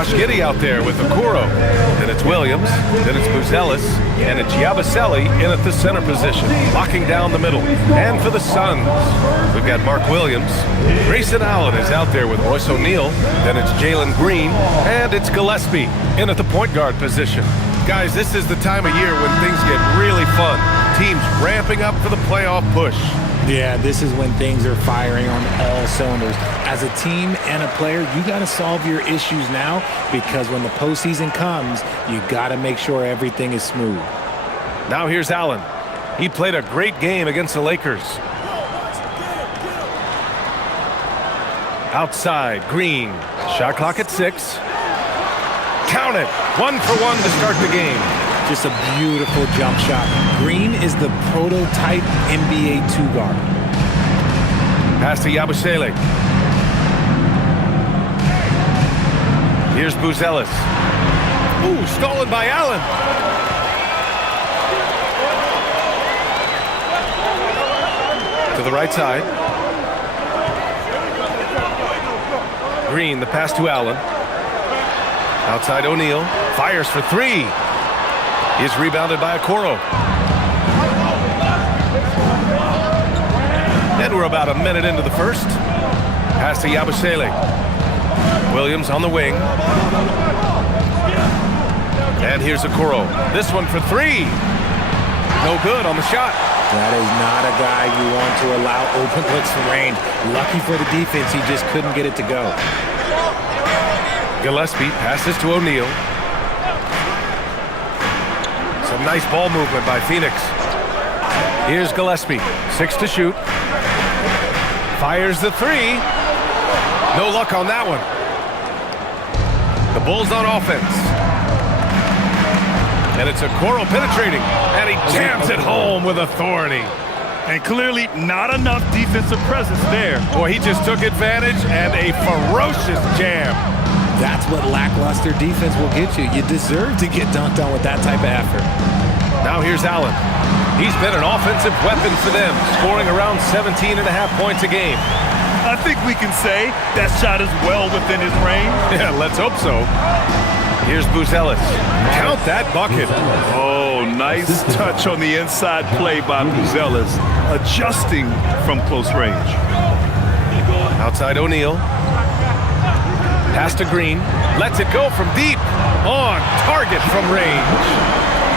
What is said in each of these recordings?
Josh Giddey out there with Okoro. Then it's Williams. Then it's Buzelis. And it's Yabusele in at the center position, locking down the middle. And for the Suns, we've got Mark Williams. Grayson Allen is out there with Royce O'Neal. Then it's Jalen Green. And it's Gillespie in at the point guard position. Guys, this is the time of year when things get really fun. Teams ramping up for the playoff push. Yeah, this is when things are firing on all cylinders. As a team and a player, you got to solve your issues now, because when the postseason comes, you got to make sure everything is smooth. Now here's Allen. He played a great game against the Lakers. Outside, Green. Shot clock at 6. Count it. 1 for 1 to start the game. Just a beautiful jump shot. Green is the prototype NBA 2-guard. Pass to Yabusele. Here's Buzelis. Ooh, stolen by Allen. To the right side. Green, the pass to Allen. Outside O'Neal. Fires for 3. He's rebounded by Okoro. And we're about a minute into the first. Pass to Yabusele. Williams on the wing. And here's Okoro. This one for 3. No good on the shot. That is not a guy you want to allow open looks from range. Lucky for the defense, he just couldn't get it to go. Gillespie passes to O'Neal. Some nice ball movement by Phoenix. Here's Gillespie. 6 to shoot. Fires the 3. No luck on that one. The Bulls on offense. And it's Okoro penetrating. And he jams it home with authority. And clearly not enough defensive presence there. Boy, he just took advantage and a ferocious jam. That's what lackluster defense will get you. You deserve to get dunked on with that type of effort. Now here's Allen. He's been an offensive weapon for them, scoring around 17.5 points a game. I think we can say that shot is well within his range. Yeah, let's hope so. Here's Buzelis. Count that bucket. Oh, nice touch on the inside play by Buzelis, adjusting from close range. Outside O'Neal. Pass to Green. Lets it go from deep. On target from range.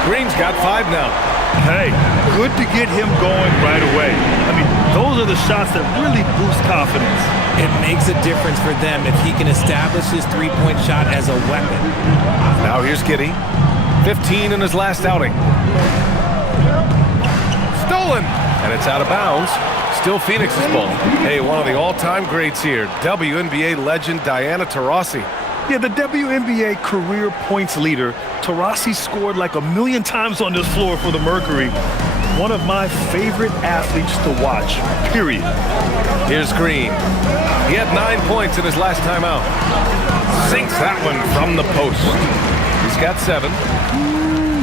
Green's got 5 now. Hey, good to get him going right away. I mean, those are the shots that really boost confidence. It makes a difference for them if he can establish his three-point shot as a weapon. Now here's Giddey. 15 in his last outing. Stolen. And it's out of bounds. Still Phoenix's ball. Hey, one of the all-time greats here, WNBA legend Diana Taurasi. Yeah, the WNBA career points leader. Taurasi scored like 1,000,000 times on this floor for the Mercury. One of my favorite athletes to watch, period. Here's Green. He had 9 points in his last time out. Sinks that one from the post. He's got 7.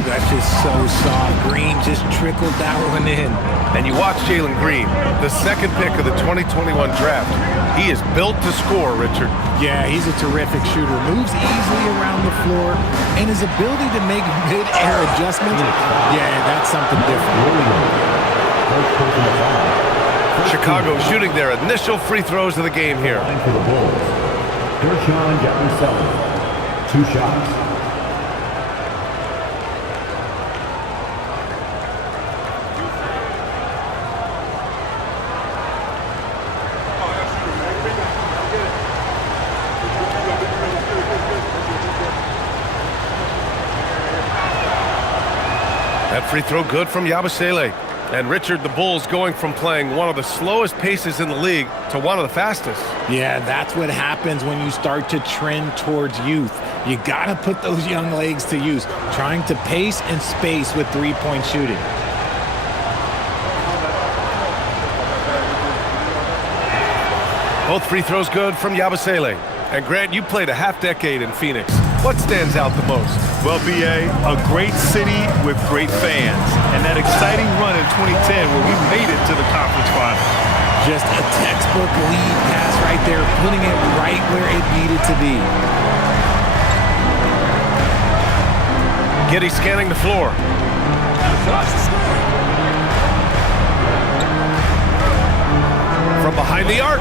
That's just so soft. Green just trickled that one in. And you watch Jalen Green, the second pick of the 2021 draft. He is built to score, Richard. Yeah, he's a terrific shooter. Moves easily around the floor, and his ability to make mid-air adjustments, yeah, that's something different. Chicago shooting their initial free throws of the game here. For the Bulls, Dershawn Jefferson, 2 shots. That free throw good from Yabusele. And Richard, the Bulls going from playing one of the slowest paces in the league to one of the fastest. Yeah, that's what happens when you start to trend towards youth. You got to put those young legs to use, trying to pace and space with three-point shooting. Both free throws good from Yabusele. And Grant, you played a half-decade in Phoenix. What stands out the most? Well, B.A., a great city with great fans. And that exciting run in 2010 where we made it to the conference final. Just a textbook lead pass right there, putting it right where it needed to be. Giddy scanning the floor. From behind the arc.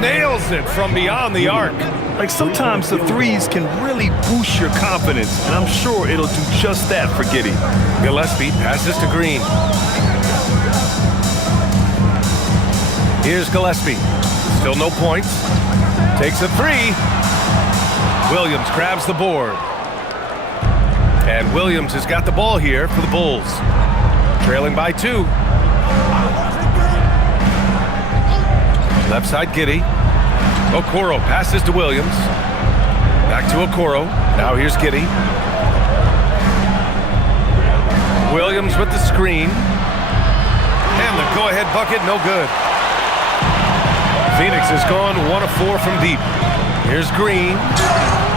Nails it from beyond the arc. Like sometimes the threes can really boost your confidence, and I'm sure it'll do just that for Giddy. Gillespie passes to Green. Here's Gillespie. Still no points. Takes a three. Williams grabs the board. And Williams has got the ball here for the Bulls. Trailing by 2. Left side, Giddy. Okoro passes to Williams. Back to Okoro. Now here's Giddy. Williams with the screen. And the go-ahead bucket, no good. Phoenix has gone 1 of 4 from deep. Here's Green.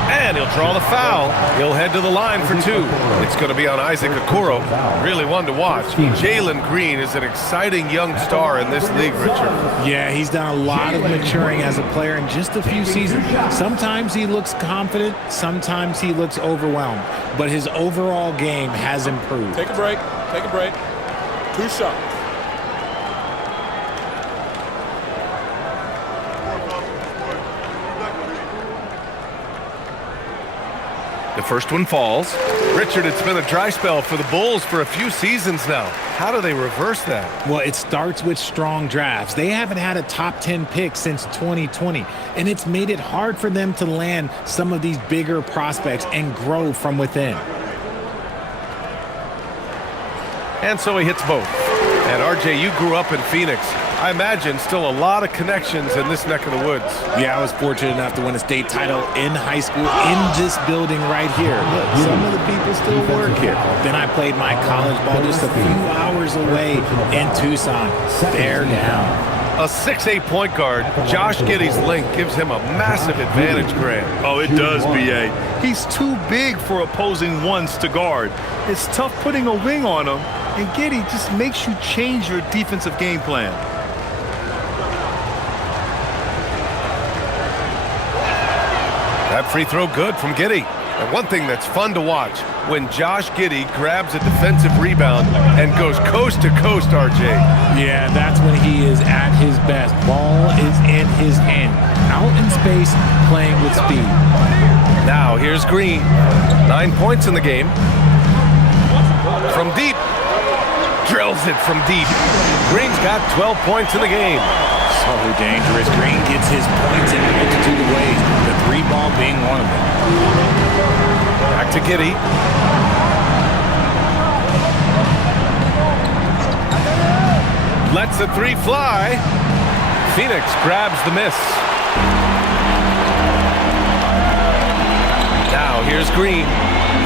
And he'll draw the foul. He'll head to the line for 2. It's going to be on Isaac Okoro. Really one to watch. Jalen Green is an exciting young star in this league, Richard. Yeah, he's done a lot of maturing as a player in just a few seasons. Sometimes he looks confident, sometimes he looks overwhelmed. But his overall game has improved. Take a break. Take a break. 2 shots. The first one falls. Richard, it's been a dry spell for the Bulls for a few seasons now. How do they reverse that? Well, it starts with strong drafts. They haven't had a top 10 pick since 2020, and it's made it hard for them to land some of these bigger prospects and grow from within. And so he hits both. And RJ, you grew up in Phoenix. I imagine still a lot of connections in this neck of the woods. Yeah, I was fortunate enough to win a state title in high school in this building right here. Look, some of the people still work here. Then I played my college ball just a few hours away in Tucson. Bear down. A 6'8" point guard, Josh Giddey's length gives him a massive advantage, Grant. Oh, it does, B.A. He's too big for opposing ones to guard. It's tough putting a wing on him, and Giddey just makes you change your defensive game plan. That free throw good from Giddey. And one thing that's fun to watch, when Josh Giddey grabs a defensive rebound and goes coast to coast, RJ. Yeah, that's when he is at his best. Ball is in his hand. Out in space, playing with speed. Now here's Green. 9 points in the game. From deep. Drills it from deep. Green's got 12 points in the game. So dangerous. Green gets his points in a multitude of ways. The 3-ball being one of them. Back to Giddey. Lets the 3 fly. Phoenix grabs the miss. Now here's Green.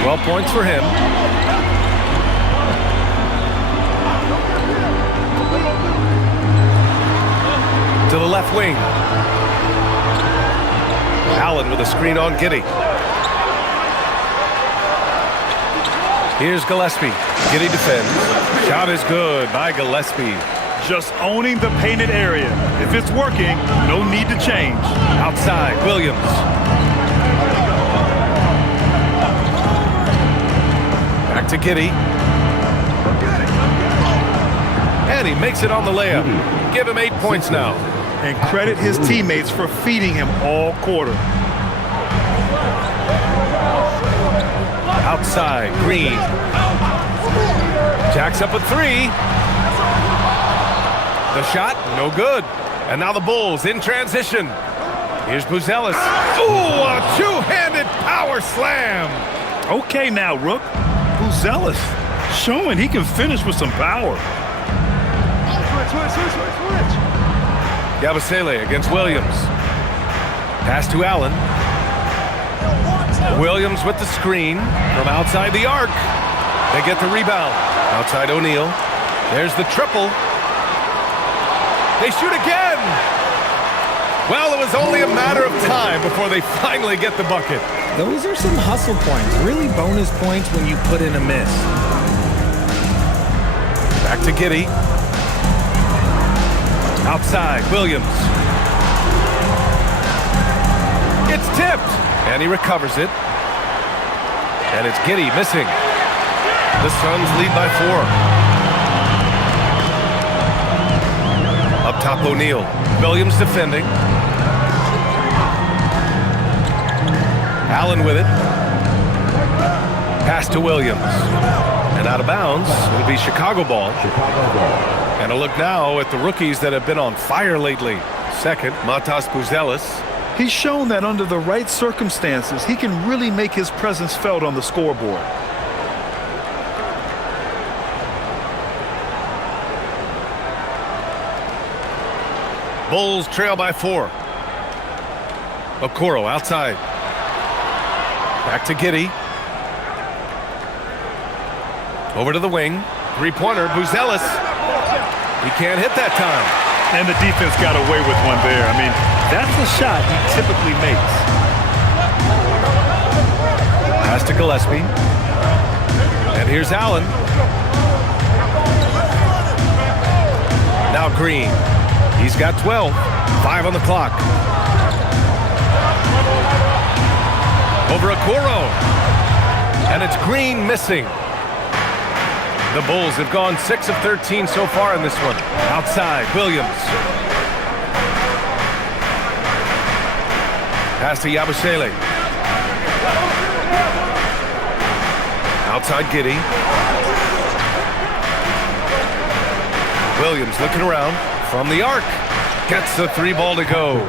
12 points for him. To the left wing. Allen with a screen on Giddey. Here's Gillespie. Giddey defends. Shot is good by Gillespie. Just owning the painted area. If it's working, no need to change. Outside, Williams. Back to Giddey. And he makes it on the layup. Give him 8 points now. And credit his teammates for feeding him all quarter. Outside, Green. Jacks up a 3. The shot, no good. And now the Bulls in transition. Here's Buzelis. Ooh, a two-handed power slam. Okay now, Rook. Buzelis showing he can finish with some power. Yabusele against Williams. Pass to Allen. Williams with the screen from outside the arc. They get the rebound. Outside O'Neal. There's the triple. They shoot again. Well, it was only a matter of time before they finally get the bucket. Those are some hustle points. Really bonus points when you put in a miss. Back to Giddey. Outside, Williams. It's tipped, and he recovers it. And it's Giddey missing. The Suns lead by 4. Up top, O'Neal. Williams defending. Allen with it. Pass to Williams. And out of bounds. It'll be Chicago ball. And a look now at the rookies that have been on fire lately. Second, Matas Buzelis. He's shown that under the right circumstances, he can really make his presence felt on the scoreboard. Bulls trail by 4. Okoro outside. Back to Giddey. Over to the wing. Three-pointer, Buzelis. He can't hit that time. And the defense got away with one there. I mean, that's a shot he typically makes. Pass to Gillespie. And here's Allen. Now Green. He's got 12. 5 on the clock. Over Okoro. And it's Green missing. The Bulls have gone 6 of 13 so far in this one. Outside, Williams. Pass to Yabusele. Outside, Giddey. Williams looking around from the arc. Gets the 3 ball to go.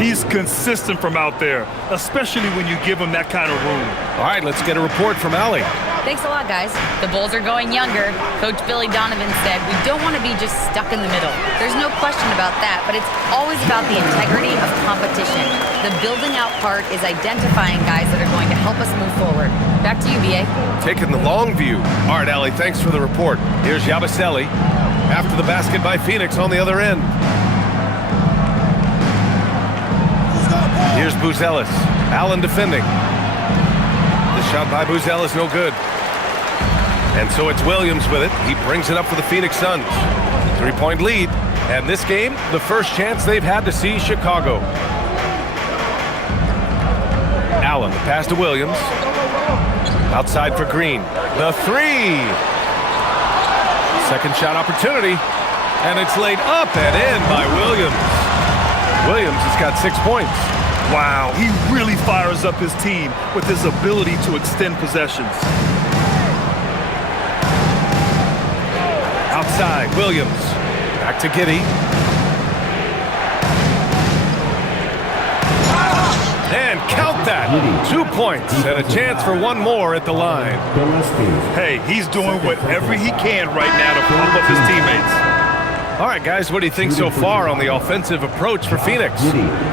He's consistent from out there, especially when you give him that kind of room. All right, let's get a report from Allie. Thanks a lot, guys. The Bulls are going younger. Coach Billy Donovan said we don't want to be just stuck in the middle. There's no question about that, but it's always about the integrity of competition. The building out part is identifying guys that are going to help us move forward. Back to you, BA. Taking the long view. All right, Allie, thanks for the report. Here's Yabusele after the basket by Phoenix on the other end. Here's Buzelis. Allen defending. The shot by Buzelis no good. And so it's Williams with it. He brings it up for the Phoenix Suns. 3-point lead. And this game, the first chance they've had to see Chicago. Allen, the pass to Williams. Outside for Green. The 3. Second shot opportunity. And it's laid up and in by Williams. Williams has got 6 points. Wow, he really fires up his team with his ability to extend possessions. Outside, Williams. Back to Giddey. And count that. 2 points and a chance for one more at the line. Hey, he's doing whatever he can right now to pump up his teammates. All right, guys, what do you think so far on the offensive approach for Phoenix?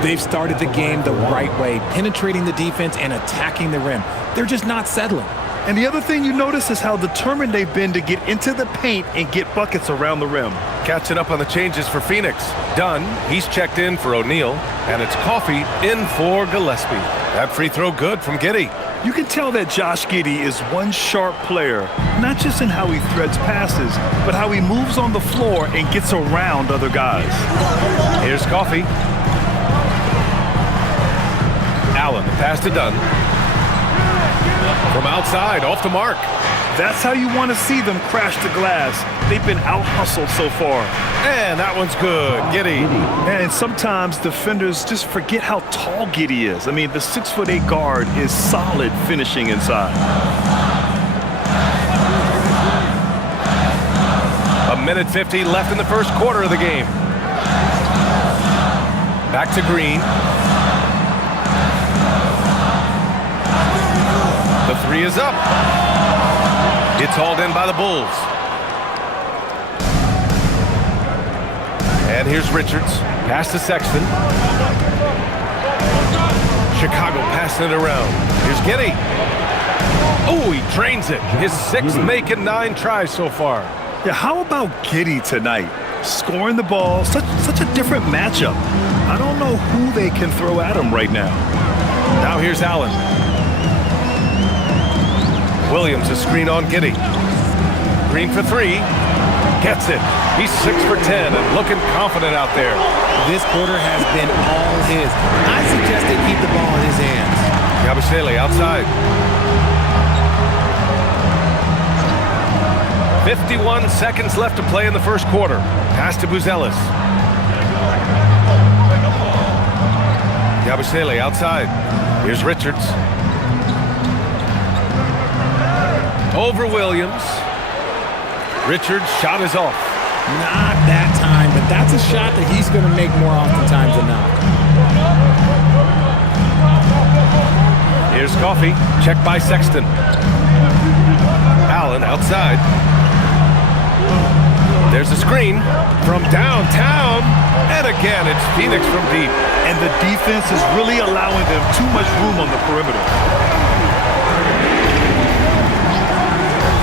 They've started the game the right way, penetrating the defense and attacking the rim. They're just not settling. And the other thing you notice is how determined they've been to get into the paint and get buckets around the rim. Catching up on the changes for Phoenix. Dunn, he's checked in for O'Neal, and it's Coffey in for Gillespie. That free throw good from Giddey. You can tell that Josh Giddey is one sharp player, not just in how he threads passes, but how he moves on the floor and gets around other guys. Here's Coffey. Allen, the pass to Dunn. From outside, off the mark. That's how you want to see them crash the glass. They've been out-hustled so far. And that one's good. Giddey. And sometimes defenders just forget how tall Giddey is. I mean, the 6'8" guard is solid finishing inside. A minute 50 left in the first quarter of the game. Back to Green. The 3 is up. It's hauled in by the Bulls. And here's Richards. Pass to Sexton. Chicago passing it around. Here's Giddey. Oh, he drains it. His 6th make in 9 tries so far. Yeah, how about Giddey tonight? Scoring the ball, such a different matchup. I don't know who they can throw at him right now. Now here's Allen. Williams a screen on Giddey. Green for 3. Gets it. He's 6 for 10 and looking confident out there. This quarter has been all his. I suggest they keep the ball in his hands. Yabusele outside. 51 seconds left to play in the first quarter. Pass to Buzelis. Yabusele outside. Here's Richards. Over Williams. Richards' shot is off. Not that time, but that's a shot that he's going to make more oftentimes than not. Here's Coffey. Check by Sexton. Allen outside. There's a screen from downtown. And again, it's Phoenix from deep. And the defense is really allowing them too much room on the perimeter.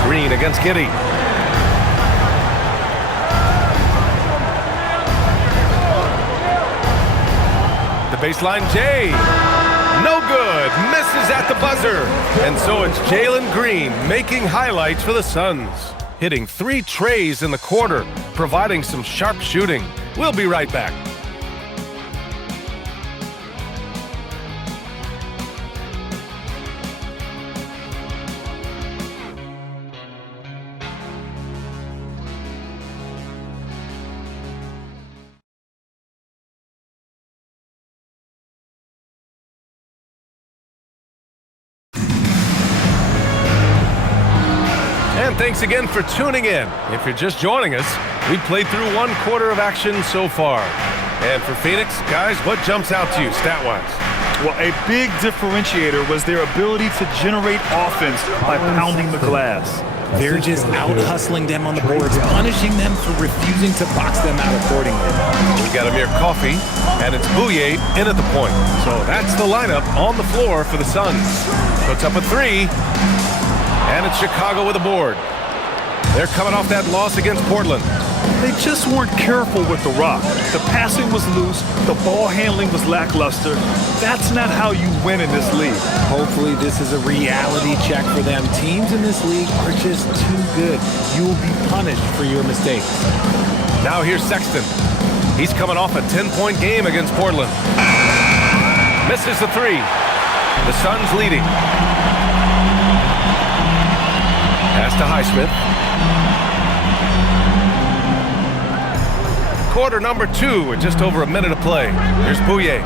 Green against Giddey. The baseline, Jay. No good. Misses at the buzzer. And so it's Jalen Green making highlights for the Suns. Hitting 3 trays in the quarter, providing some sharp shooting. We'll be right back. And thanks again for tuning in. If you're just joining us, we've played through 1 quarter of action so far. And for Phoenix, guys, what jumps out to you stat-wise? Well, a big differentiator was their ability to generate offense by pounding the glass. They're just out-hustling them on the boards, punishing them for refusing to box them out accordingly. We got Amir Coffey, and it's Bouye in at the point. So that's the lineup on the floor for the Suns. Puts up a 3. And it's Chicago with a board. They're coming off that loss against Portland. They just weren't careful with the rock. The passing was loose. The ball handling was lackluster. That's not how you win in this league. Hopefully this is a reality check for them. Teams in this league are just too good. You will be punished for your mistakes. Now here's Sexton. He's coming off a 10-point game against Portland. Misses the 3. The Suns leading. Pass to Highsmith. Quarter number 2 with just over a minute of play. Here's Bouye.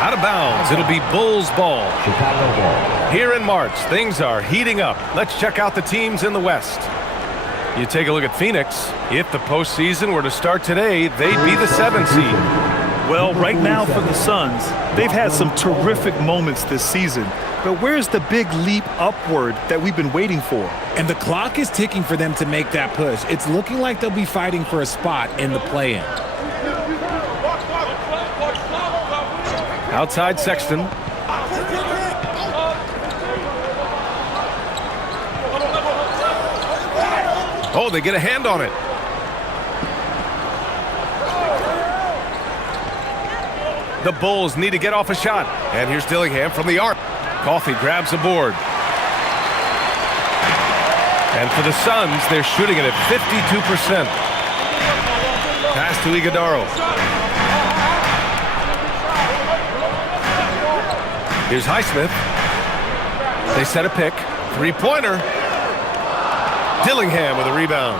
Out of bounds. It'll be Bulls ball. Chicago ball. Here in March, things are heating up. Let's check out the teams in the West. You take a look at Phoenix. If the postseason were to start today, they'd be the 7th seed. Well, right now for the Suns, they've had some terrific moments this season. But where's the big leap upward that we've been waiting for? And the clock is ticking for them to make that push. It's looking like they'll be fighting for a spot in the play-in. Outside Sexton. Oh, they get a hand on it. The Bulls need to get off a shot. And here's Dillingham from the arc. Coffey grabs a board. And for the Suns, they're shooting it at 52%. Pass to Iguodaro. Here's Highsmith. They set a pick. 3-pointer. Dillingham with a rebound.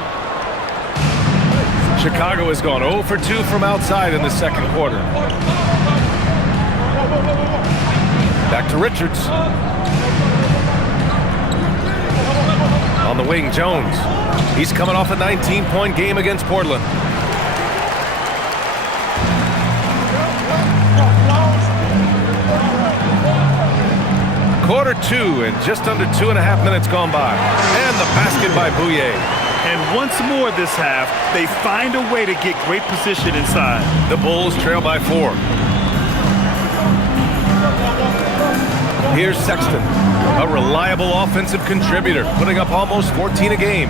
Chicago has gone 0 for 2 from outside in the second quarter. Back to Richards. On the wing, Jones. He's coming off a 19-point game against Portland. Quarter 2 and just under 2.5 minutes gone by. And the basket by Bouye. And once more this half, they find a way to get great position inside. The Bulls trail by 4. Here's Sexton, a reliable offensive contributor, putting up almost 14 a game.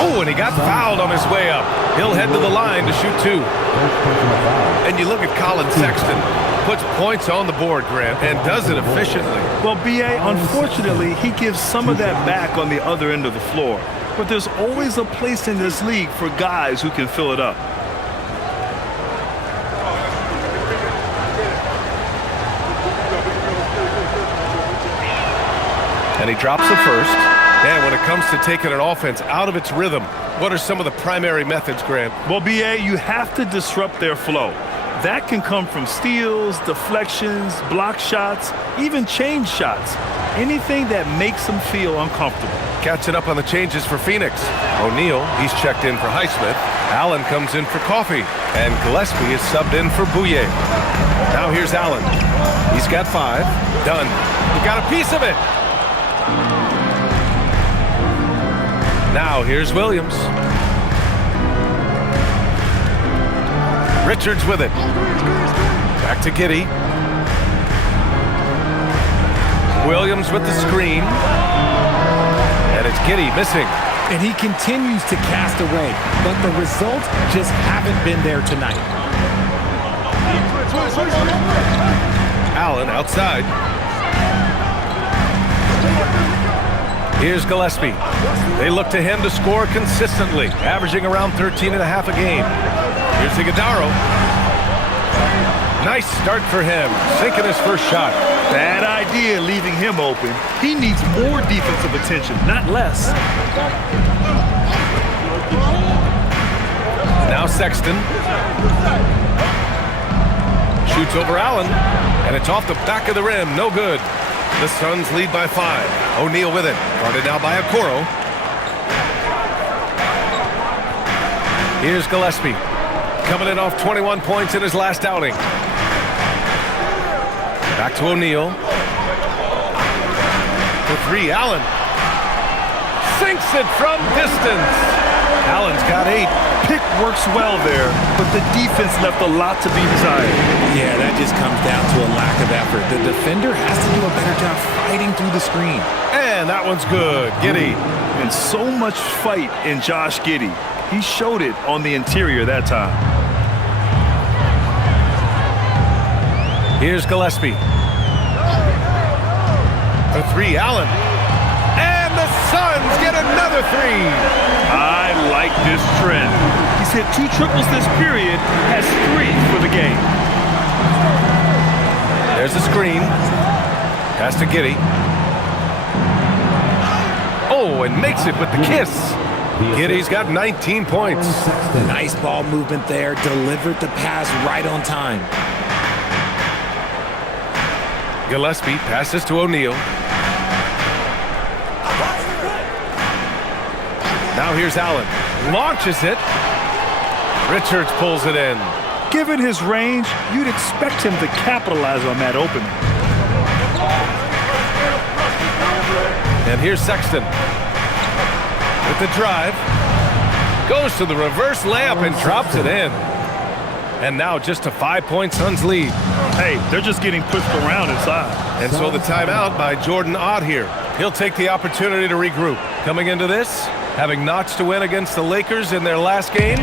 Oh, and he got fouled on his way up. He'll head to the line to shoot 2. And you look at Colin Sexton, puts points on the board, Grant, and does it efficiently. Well, B.A., unfortunately, he gives some of that back on the other end of the floor. But there's always a place in this league for guys who can fill it up. And he drops the first. And when it comes to taking an offense out of its rhythm, what are some of the primary methods, Grant? Well, B.A., you have to disrupt their flow. That can come from steals, deflections, block shots, even change shots. Anything that makes them feel uncomfortable. Catching up on the changes for Phoenix. O'Neal, he's checked in for Highsmith. Allen comes in for Coffey. And Gillespie is subbed in for Bouye. Now here's Allen. He's got 5. Done. He got a piece of it. Now here's Williams. Richards with it. Back to Giddey. Williams with the screen. And it's Giddey missing. And he continues to cast away, but the results just haven't been there tonight. Allen outside. Here's Gillespie. They look to him to score consistently, averaging around 13.5 a game. Here's Iguodala. Nice start for him, sinking his first shot. Bad idea leaving him open. He needs more defensive attention, not less. Now Sexton. Shoots over Allen, and it's off the back of the rim. No good. The Suns lead by 5. O'Neal with it. Guarded now by Okoro. Here's Gillespie. Coming in off 21 points in his last outing. Back to O'Neal. For 3, Allen. Sinks it from distance. Allen's got 8. Pick works well there, but the defense left a lot to be desired. Yeah, that just comes down to a lack of effort. The defender has to do a better job fighting through the screen. And that one's good. Giddey. And so much fight in Josh Giddey. He showed it on the interior that time. Here's Gillespie. For 3, Allen. And the Suns get another 3. I like this trend. He's hit 2 triples this period, has 3 for the game. There's the screen. Pass to Giddey. Oh, and makes it with the kiss. Giddey's got 19 points. Nice ball movement there. Delivered the pass right on time. Gillespie passes to O'Neal. Now here's Allen. Launches it. Richards pulls it in. Given his range, you'd expect him to capitalize on that opening. And here's Sexton. With the drive. Goes to the reverse layup and drops it in. And now just a 5-point Suns lead. Hey, they're just getting pushed around inside. And so the timeout by Jordan Ott here. He'll take the opportunity to regroup. Coming into this, having notched to win against the Lakers in their last game.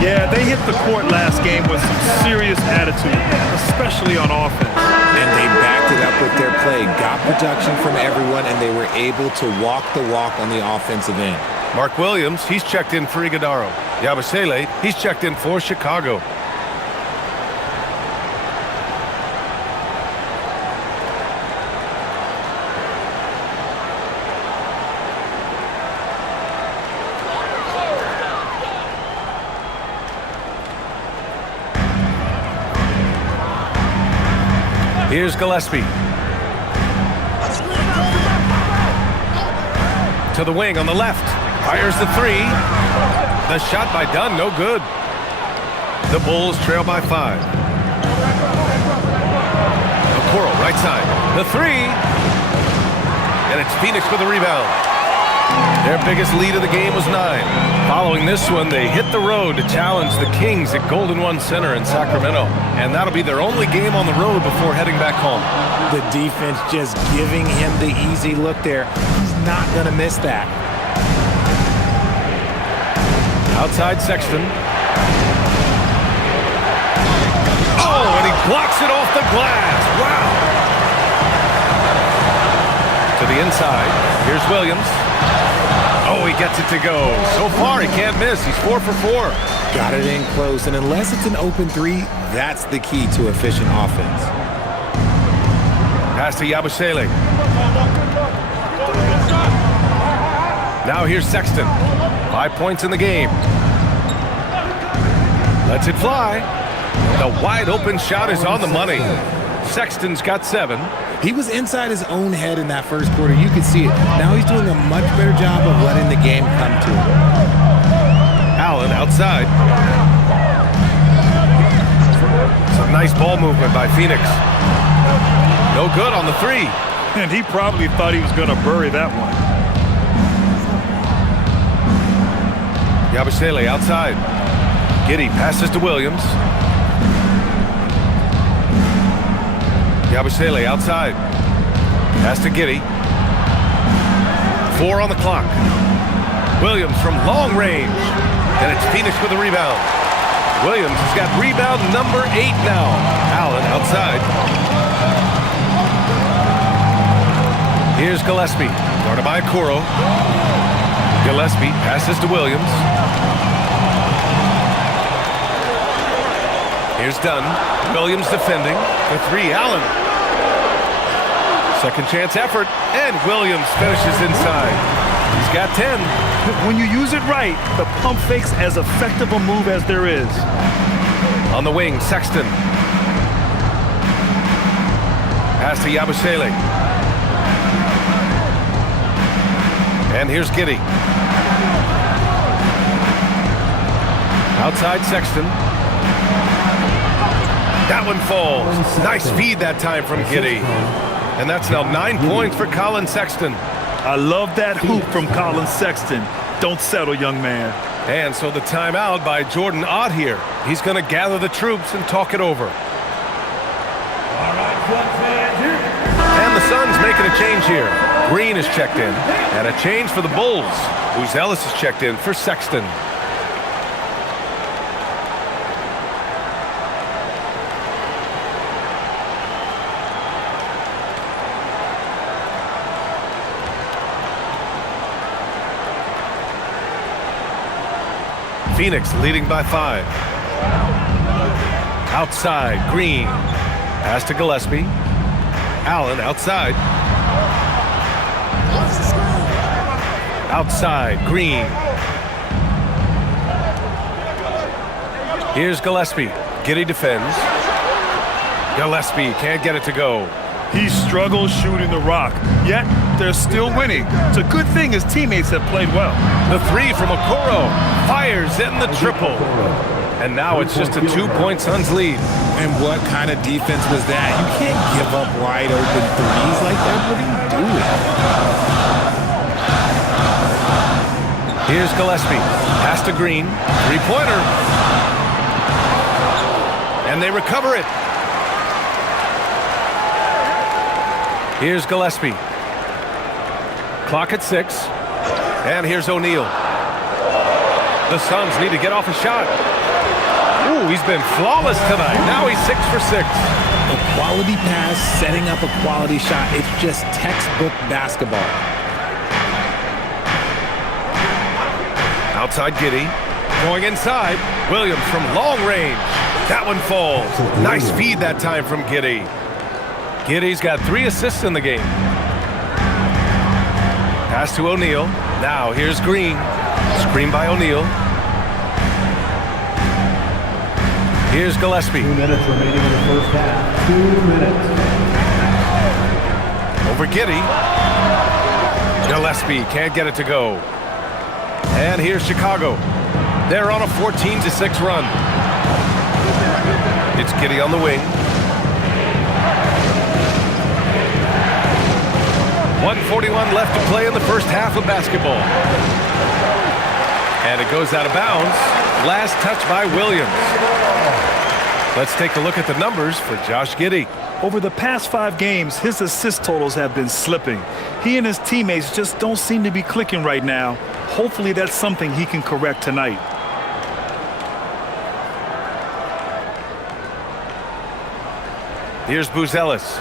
Yeah, they hit the court last game with some serious attitude, especially on offense. And they backed it up with their play, got production from everyone, and they were able to walk the walk on the offensive end. Mark Williams, he's checked in for Iguodala. Yabusele, he's checked in for Chicago. Here's Gillespie. To the wing on the left. Fires the 3. The shot by Dunn, no good. The Bulls trail by 5. Okoro, right side. The 3. And it's Phoenix with the rebound. Their biggest lead of the game was 9. Following this one, they hit the road to challenge the Kings at Golden One Center in Sacramento. And that'll be their only game on the road before heading back home. The defense just giving him the easy look there. He's not going to miss that. Outside Sexton. Oh, and he blocks it off the glass. Wow. To the inside. Here's Williams. Oh, he gets it to go. So far, he can't miss. He's 4 for 4. Got it in close, and unless it's an open 3, that's the key to efficient offense. Pass to Yabusele. Now here's Sexton. 5 points in the game. Lets it fly. The wide open shot is on the money. Sexton's got 7. He was inside his own head in that first quarter. You could see it. Now he's doing a much better job of letting the game come to him. Allen outside. Some nice ball movement by Phoenix. No good on the 3. And he probably thought he was going to bury that one. Yabusele outside. Giddey passes to Williams. Yabusele outside. Pass to Giddey. 4 on the clock. Williams from long range. And it's Phoenix with a rebound. Williams has got rebound number 8 now. Allen outside. Here's Gillespie. Guarded by Okoro. Gillespie passes to Williams. Here's Dunn. Williams defending. The 3, Allen. Second chance effort, and Williams finishes inside. He's got 10. When you use it right, the pump fake's as effective a move as there is. On the wing, Sexton. Pass to Yabusele. And here's Giddey. Outside Sexton. That one falls. Nice feed that time from Giddey. And that's now 9 points for Colin Sexton. I love that hoop from Colin Sexton. Don't settle, young man. And so the timeout by Jordan Ott here. He's going to gather the troops and talk it over. And the Suns making a change here. Green is checked in. And a change for the Bulls. Buzelis is checked in for Sexton. Phoenix leading by 5. Outside, Green. Pass to Gillespie. Allen outside. Outside, Green. Here's Gillespie. Giddey defends. Gillespie can't get it to go. He struggles shooting the rock, yet they're still winning. It's a good thing his teammates have played well. The 3 from Okoro fires in the triple. And now it's just a 2-point Suns lead. And what kind of defense was that? You can't give up wide open threes like that. What are you doing? Here's Gillespie. Pass to Green. 3-pointer. And they recover it. Here's Gillespie. Clock at 6. And here's O'Neal. The Suns need to get off a shot. Ooh, he's been flawless tonight. Now he's 6 for 6. A quality pass, setting up a quality shot. It's just textbook basketball. Outside Giddey. Going inside. Williams from long range. That one falls. Nice feed that time from Giddey. Giddey's got 3 assists in the game. Pass to O'Neal. Now here's Green. Screen by O'Neal. Here's Gillespie. 2 minutes remaining in the first half. 2 minutes. Over Giddey. Gillespie can't get it to go. And here's Chicago. They're on a 14-6 run. It's Giddey on the wing. 1:41 left to play in the first half of basketball. And it goes out of bounds. Last touch by Williams. Let's take a look at the numbers for Josh Giddey. Over the past 5 games, his assist totals have been slipping. He and his teammates just don't seem to be clicking right now. Hopefully that's something he can correct tonight. Here's Buzelis.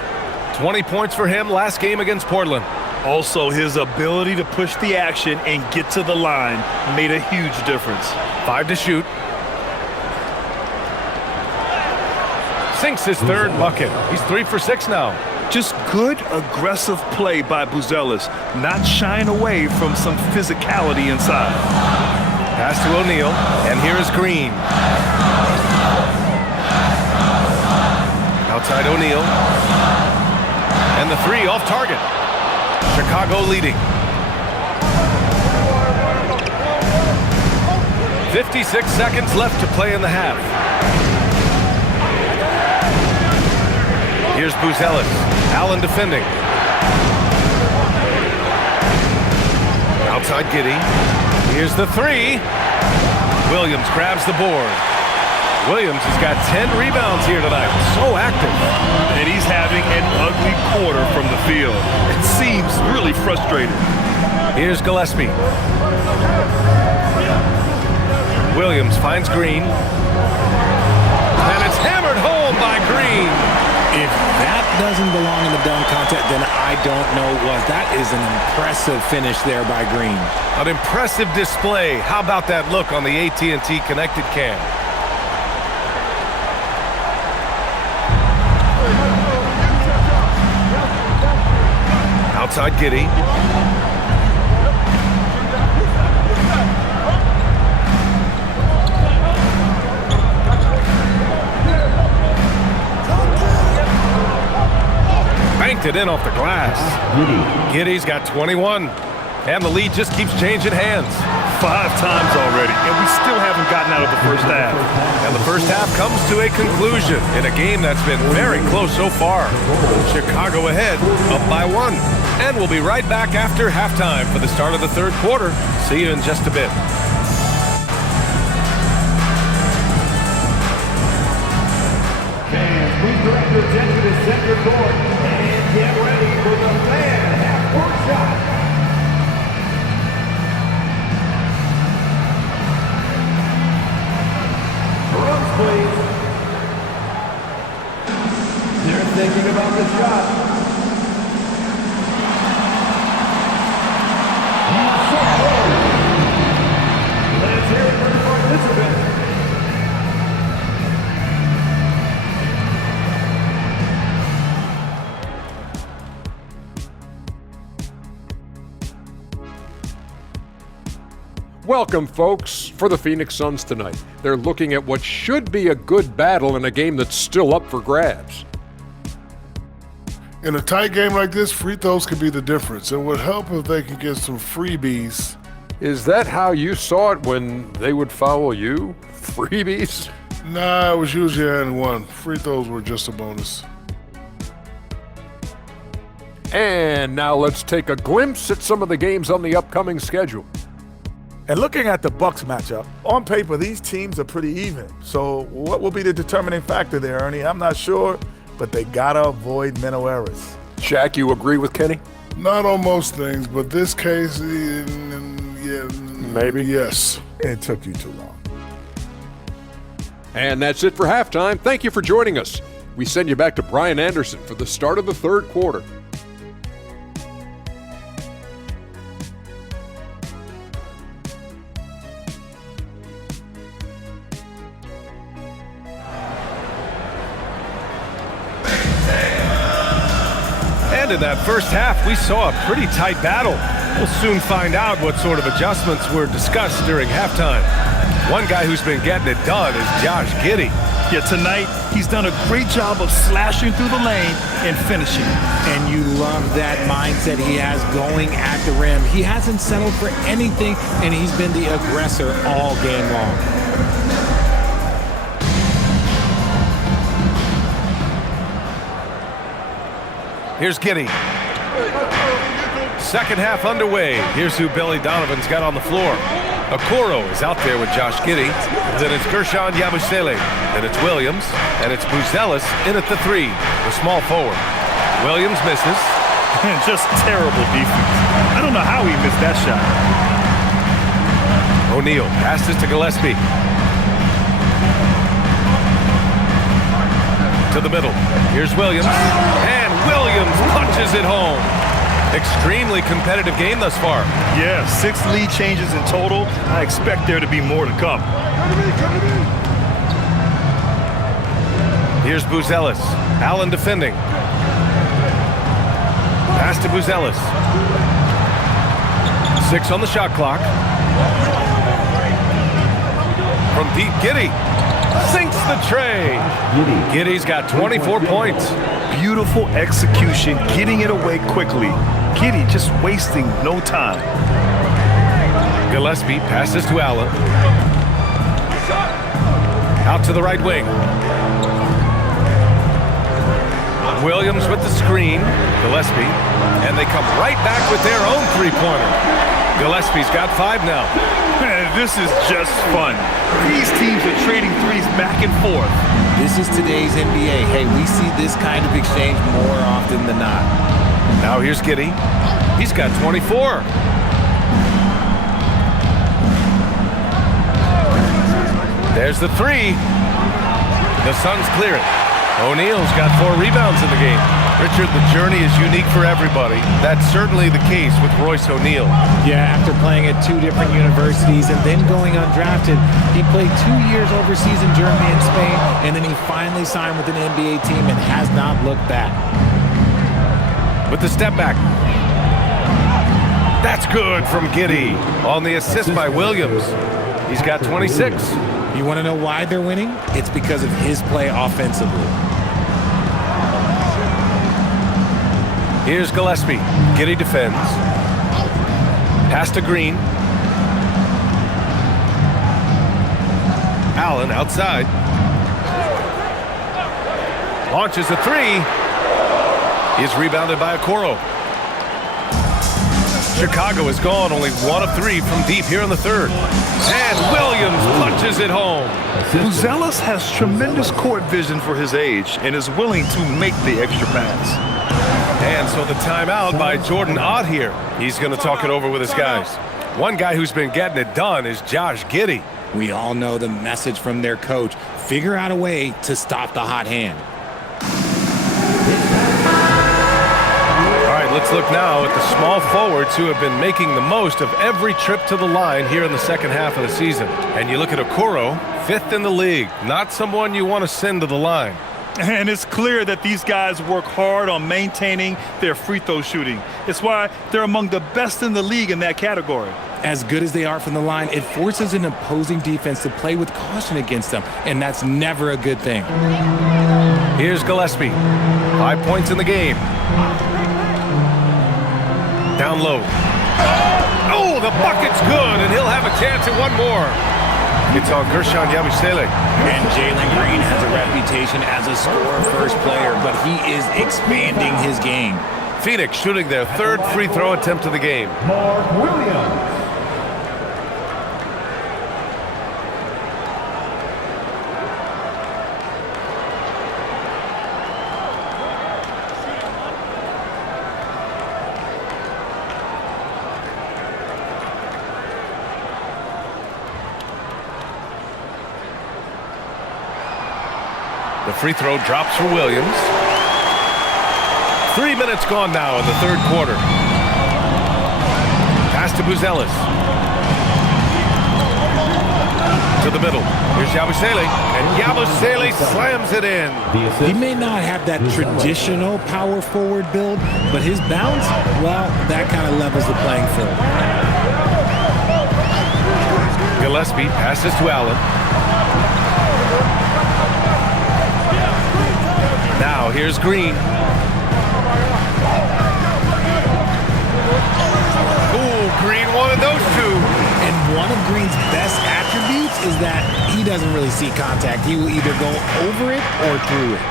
20 points for him last game against Portland. Also, his ability to push the action and get to the line made a huge difference. 5 to shoot. Sinks his 3rd bucket. He's 3 for 6 now. Just good, aggressive play by Buzelis, not shying away from some physicality inside. Pass to O'Neal, and here is Green. Outside O'Neal. And the three off target. Chicago leading. 56 seconds left to play in the half. Here's Buzelis. Allen defending. Outside Giddey. Here's the three. Williams grabs the board. Williams has got 10 rebounds here tonight. So active. And he's having an ugly quarter from the field. It seems really frustrated. Here's Gillespie. Williams finds Green. And it's hammered home by Green. If that doesn't belong in the dunk contest, then I don't know what. That is an impressive finish there by Green. An impressive display. How about that look on the AT&T Connected cam? Outside Giddey. Banked it in off the glass. Giddey's got 21. And the lead just keeps changing hands. 5 times already, and we still haven't gotten out of the first half. And the first half comes to a conclusion in a game that's been very close so far. Chicago ahead, up by 1. And we'll be right back after halftime for the start of the third quarter. See you in just a bit. Fans, please direct your attention to center court and get ready for the fan half-court shot. Runs, please. They're thinking about the shot. Let's hear it for the participant. Welcome, folks, for the Phoenix Suns tonight. They're looking at what should be a good battle in a game that's still up for grabs. In a tight game like this, free throws could be the difference. It would help if they could get some freebies. Is that how you saw it when they would foul you? Freebies? Nah, it was usually and one. Free throws were just a bonus. And now let's take a glimpse at some of the games on the upcoming schedule. And looking at the Bucks matchup, on paper, these teams are pretty even. So what will be the determining factor there, Ernie? I'm not sure, but they gotta avoid mental errors. Shaq, you agree with Kenny? Not on most things, but this case, yeah, Maybe. Yes. It took you too long. And that's it for halftime. Thank you for joining us. We send you back to Brian Anderson for the start of the third quarter. And in that first half, we saw a pretty tight battle. We'll soon find out what sort of adjustments were discussed during halftime. One guy who's been getting it done is Josh Giddey. Yeah, tonight, he's done a great job of slashing through the lane and finishing. And you love that mindset he has going at the rim. He hasn't settled for anything, and he's been the aggressor all game long. Here's Giddey. Second half underway. Here's who Billy Donovan's got on the floor. Okoro is out there with Josh Giddey. Then it's Gershon Yabusele. Then it's Williams. And it's Buzelis in at the three, the small forward. Williams misses. And just terrible defense. I don't know how he missed that shot. O'Neal passes to Gillespie. To the middle. Here's Williams. And Williams punches it home. Extremely competitive game thus far. Yeah, 6 lead changes in total. I expect there to be more to come. Here's Buzelis. Allen defending. Pass to Buzelis. 6 on the shot clock. From deep, Giddey sinks the tray. Giddey's got 24 points. Beautiful execution, getting it away quickly. Giddey just wasting no time. Gillespie passes to Allen. Out to the right wing. Williams with the screen. Gillespie. And they come right back with their own three-pointer. Gillespie's got 5 now. Man, this is just fun. These teams are trading threes back and forth. This is today's NBA. Hey, we see this kind of exchange more often than not. Now here's Giddey. He's got 24. There's the 3. The Suns clear it. O'Neal's got 4 rebounds in the game. Richard, the journey is unique for everybody. That's certainly the case with Royce O'Neal. Yeah, after playing at 2 different universities and then going undrafted, he played 2 years overseas in Germany and Spain, and then he finally signed with an NBA team and has not looked back. With the step back. That's good from Giddey on the assist by Williams. He's got 26. You want to know why they're winning? It's because of his play offensively. Here's Gillespie. Giddey defends. Pass to Green. Allen outside. Launches a 3. He's rebounded by Okoro. Chicago is gone, only 1 of 3 from deep here in the third. And Williams punches it home. Buzelis has tremendous court vision for his age and is willing to make the extra pass. And so the timeout by Jordan Ott here. He's going to talk it over with his guys. One guy who's been getting it done is Josh Giddey. We all know the message from their coach. Figure out a way to stop the hot hand. All right, let's look now at the small forwards who have been making the most of every trip to the line here in the second half of the season. And you look at Okoro, 5th in the league. Not someone you want to send to the line. And it's clear that these guys work hard on maintaining their free throw shooting. It's why they're among the best in the league in that category. As good as they are from the line, it forces an opposing defense to play with caution against them, and that's never a good thing. Here's Gillespie. 5 points in the game. Down low. Oh, the bucket's good, and he'll have a chance at one more. It's on Gershon Yabusele. And Jalen Green has a reputation as a score-first player, but he is expanding his game. Phoenix shooting their 3rd free throw attempt of the game. Mark Williams. The free throw drops for Williams. 3 minutes gone now in the third quarter. Pass to Buzelis. To the middle. Here's Yabusele. And Yabusele slams it in. He may not have that traditional power forward build, but his bounce, well, that kind of levels the playing field. Gillespie passes to Allen. Now here's Green. Ooh, Green wanted those 2. And one of Green's best attributes is that he doesn't really see contact. He will either go over it or through it.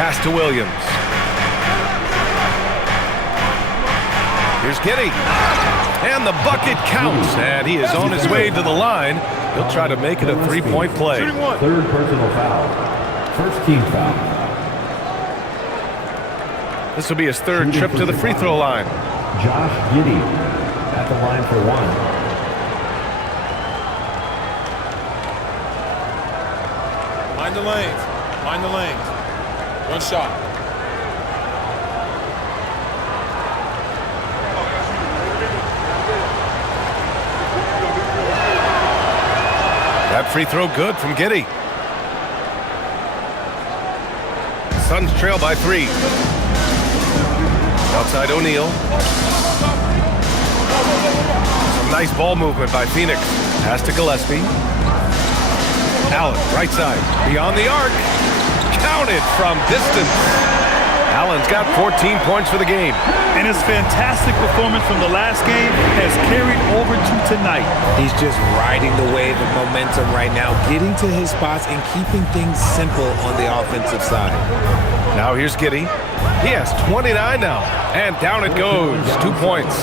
Pass to Williams. Here's Giddey. And the bucket counts. And he is on his way to the line. He'll try to make it a 3-point play. 3rd personal foul. 1st team foul. This will be his 3rd trip to the free throw line. Josh Giddey at the line for 1. Mind the lanes. Mind the lanes. 1 shot. That free throw good from Giddey. Suns trail by 3. Outside O'Neal. Some nice ball movement by Phoenix. Pass to Gillespie. Allen, right side. Beyond the arc. Counted from distance. Allen's got 14 points for the game. And his fantastic performance from the last game has carried over to tonight. He's just riding the wave of momentum right now, getting to his spots and keeping things simple on the offensive side. Now here's Giddey. He has 29 now. And down it goes. 2 points.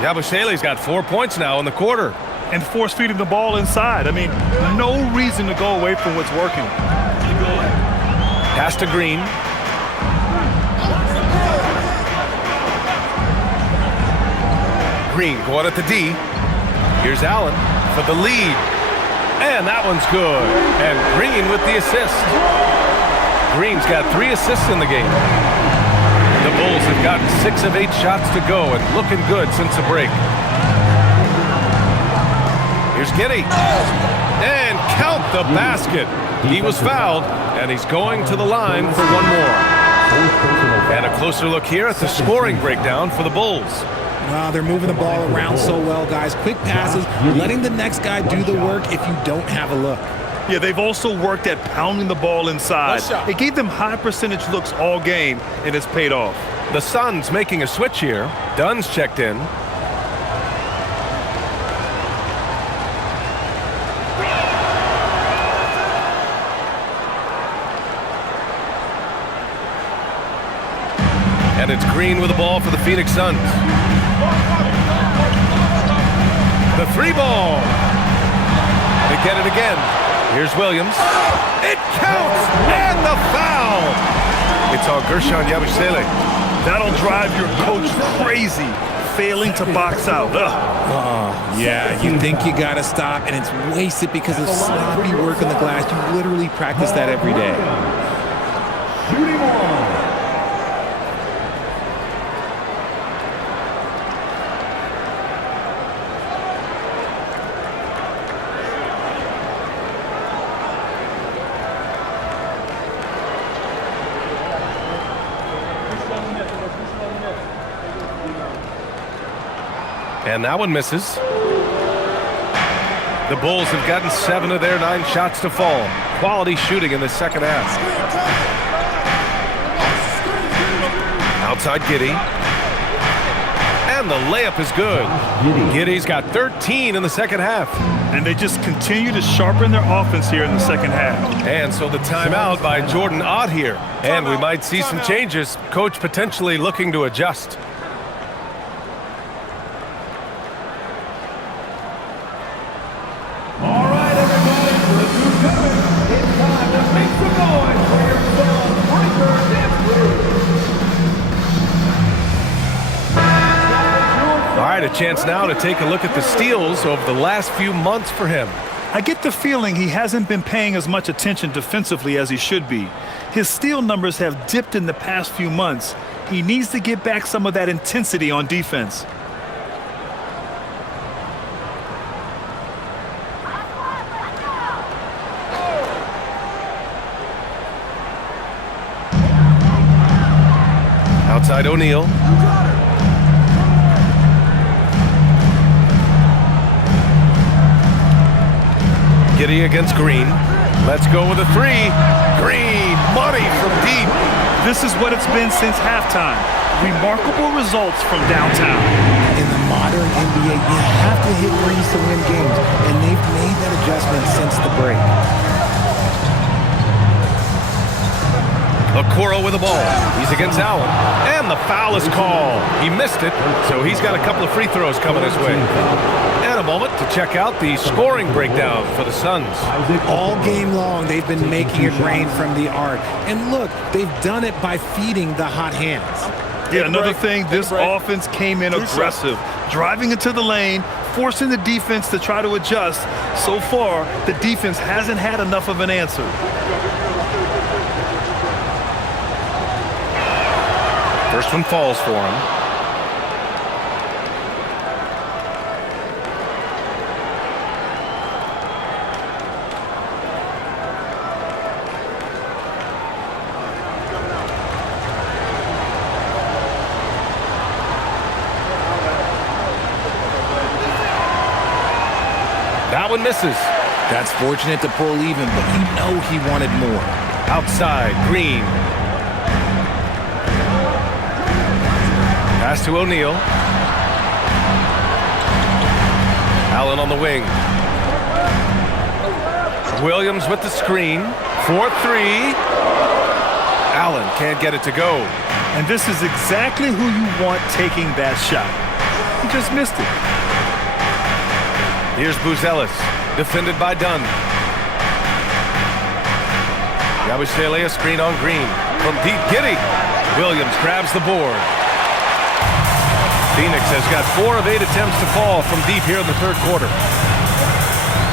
Yabusele's got 4 points now in the quarter. And force feeding the ball inside. I mean, no reason to go away from what's working. Pass to Green. Green going at the D. Here's Allen for the lead. And that one's good. And Green with the assist. Green's got 3 assists in the game. The Bulls have gotten 6 of 8 shots to go and looking good since the break. Here's Giddey. And count the basket. He was fouled, and he's going to the line for one more. And a closer look here at the scoring breakdown for the Bulls. Wow, they're moving the ball around so well, guys. Quick passes, letting the next guy do the work if you don't have a look. Yeah, they've also worked at pounding the ball inside. It gave them high percentage looks all game, and it's paid off. The Suns making a switch here. Dunn's checked in. And it's Green with the ball for the Phoenix Suns. The 3 ball. They get it again. Here's Williams. It counts, and the foul. It's on Gershon Yabusele. That'll drive your coach crazy, failing to box out. Yeah, you think you got to stop, and it's wasted because of sloppy work on the glass. You literally practice that every day. Shooting one. And that one misses. The Bulls have gotten 7 of their 9 shots to fall. Quality shooting in the second half. Outside Giddey. And the layup is good. Giddey's got 13 in the second half. And they just continue to sharpen their offense here in the second half. And so the timeout by Jordan Ott here. And we might see some changes. Coach potentially looking to adjust. A chance now to take a look at the steals over the last few months for him. I get the feeling he hasn't been paying as much attention defensively as he should be. His steal numbers have dipped in the past few months. He needs to get back some of that intensity on defense. Outside O'Neal. Giddey against Green. Let's go with a 3. Green, money from deep. This is what it's been since halftime. Remarkable results from downtown. In the modern NBA, you have to hit threes to win games, and they've made that adjustment since the break. Okoro with the ball. He's against Allen. And the foul is called. He missed it, so he's got a couple of free throws coming his way. And a moment to check out the scoring breakdown for the Suns. All game long, they've been making it rain from the arc. And look, they've done it by feeding the hot hands. Yeah, another thing, this offense came in aggressive, driving into the lane, forcing the defense to try to adjust. So far, the defense hasn't had enough of an answer. First one falls for him. That one misses. That's fortunate to pull even, but you know he wanted more. Outside, Green. Pass to O'Neal. Allen on the wing. Williams with the screen. 4-3. Allen can't get it to go. And this is exactly who you want taking that shot. He just missed it. Here's Buzelis, defended by Dunn. Yabusele a screen on Green. From deep, Giddey. Williams grabs the board. Phoenix has got 4 of 8 attempts to fall from deep here in the third quarter.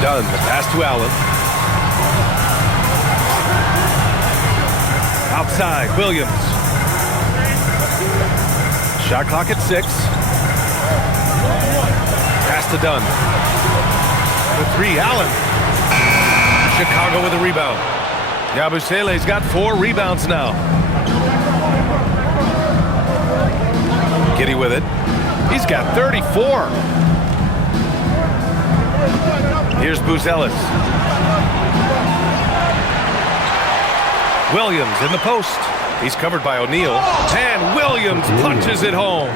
Dunn, the pass to Allen. Outside, Williams. Shot clock at 6. Pass to Dunn. The 3, Allen. Chicago with a rebound. Yabusele's got 4 rebounds now. Giddey with it. He's got 34. Here's Buzelis. Williams in the post. He's covered by O'Neal. And Williams punches it home.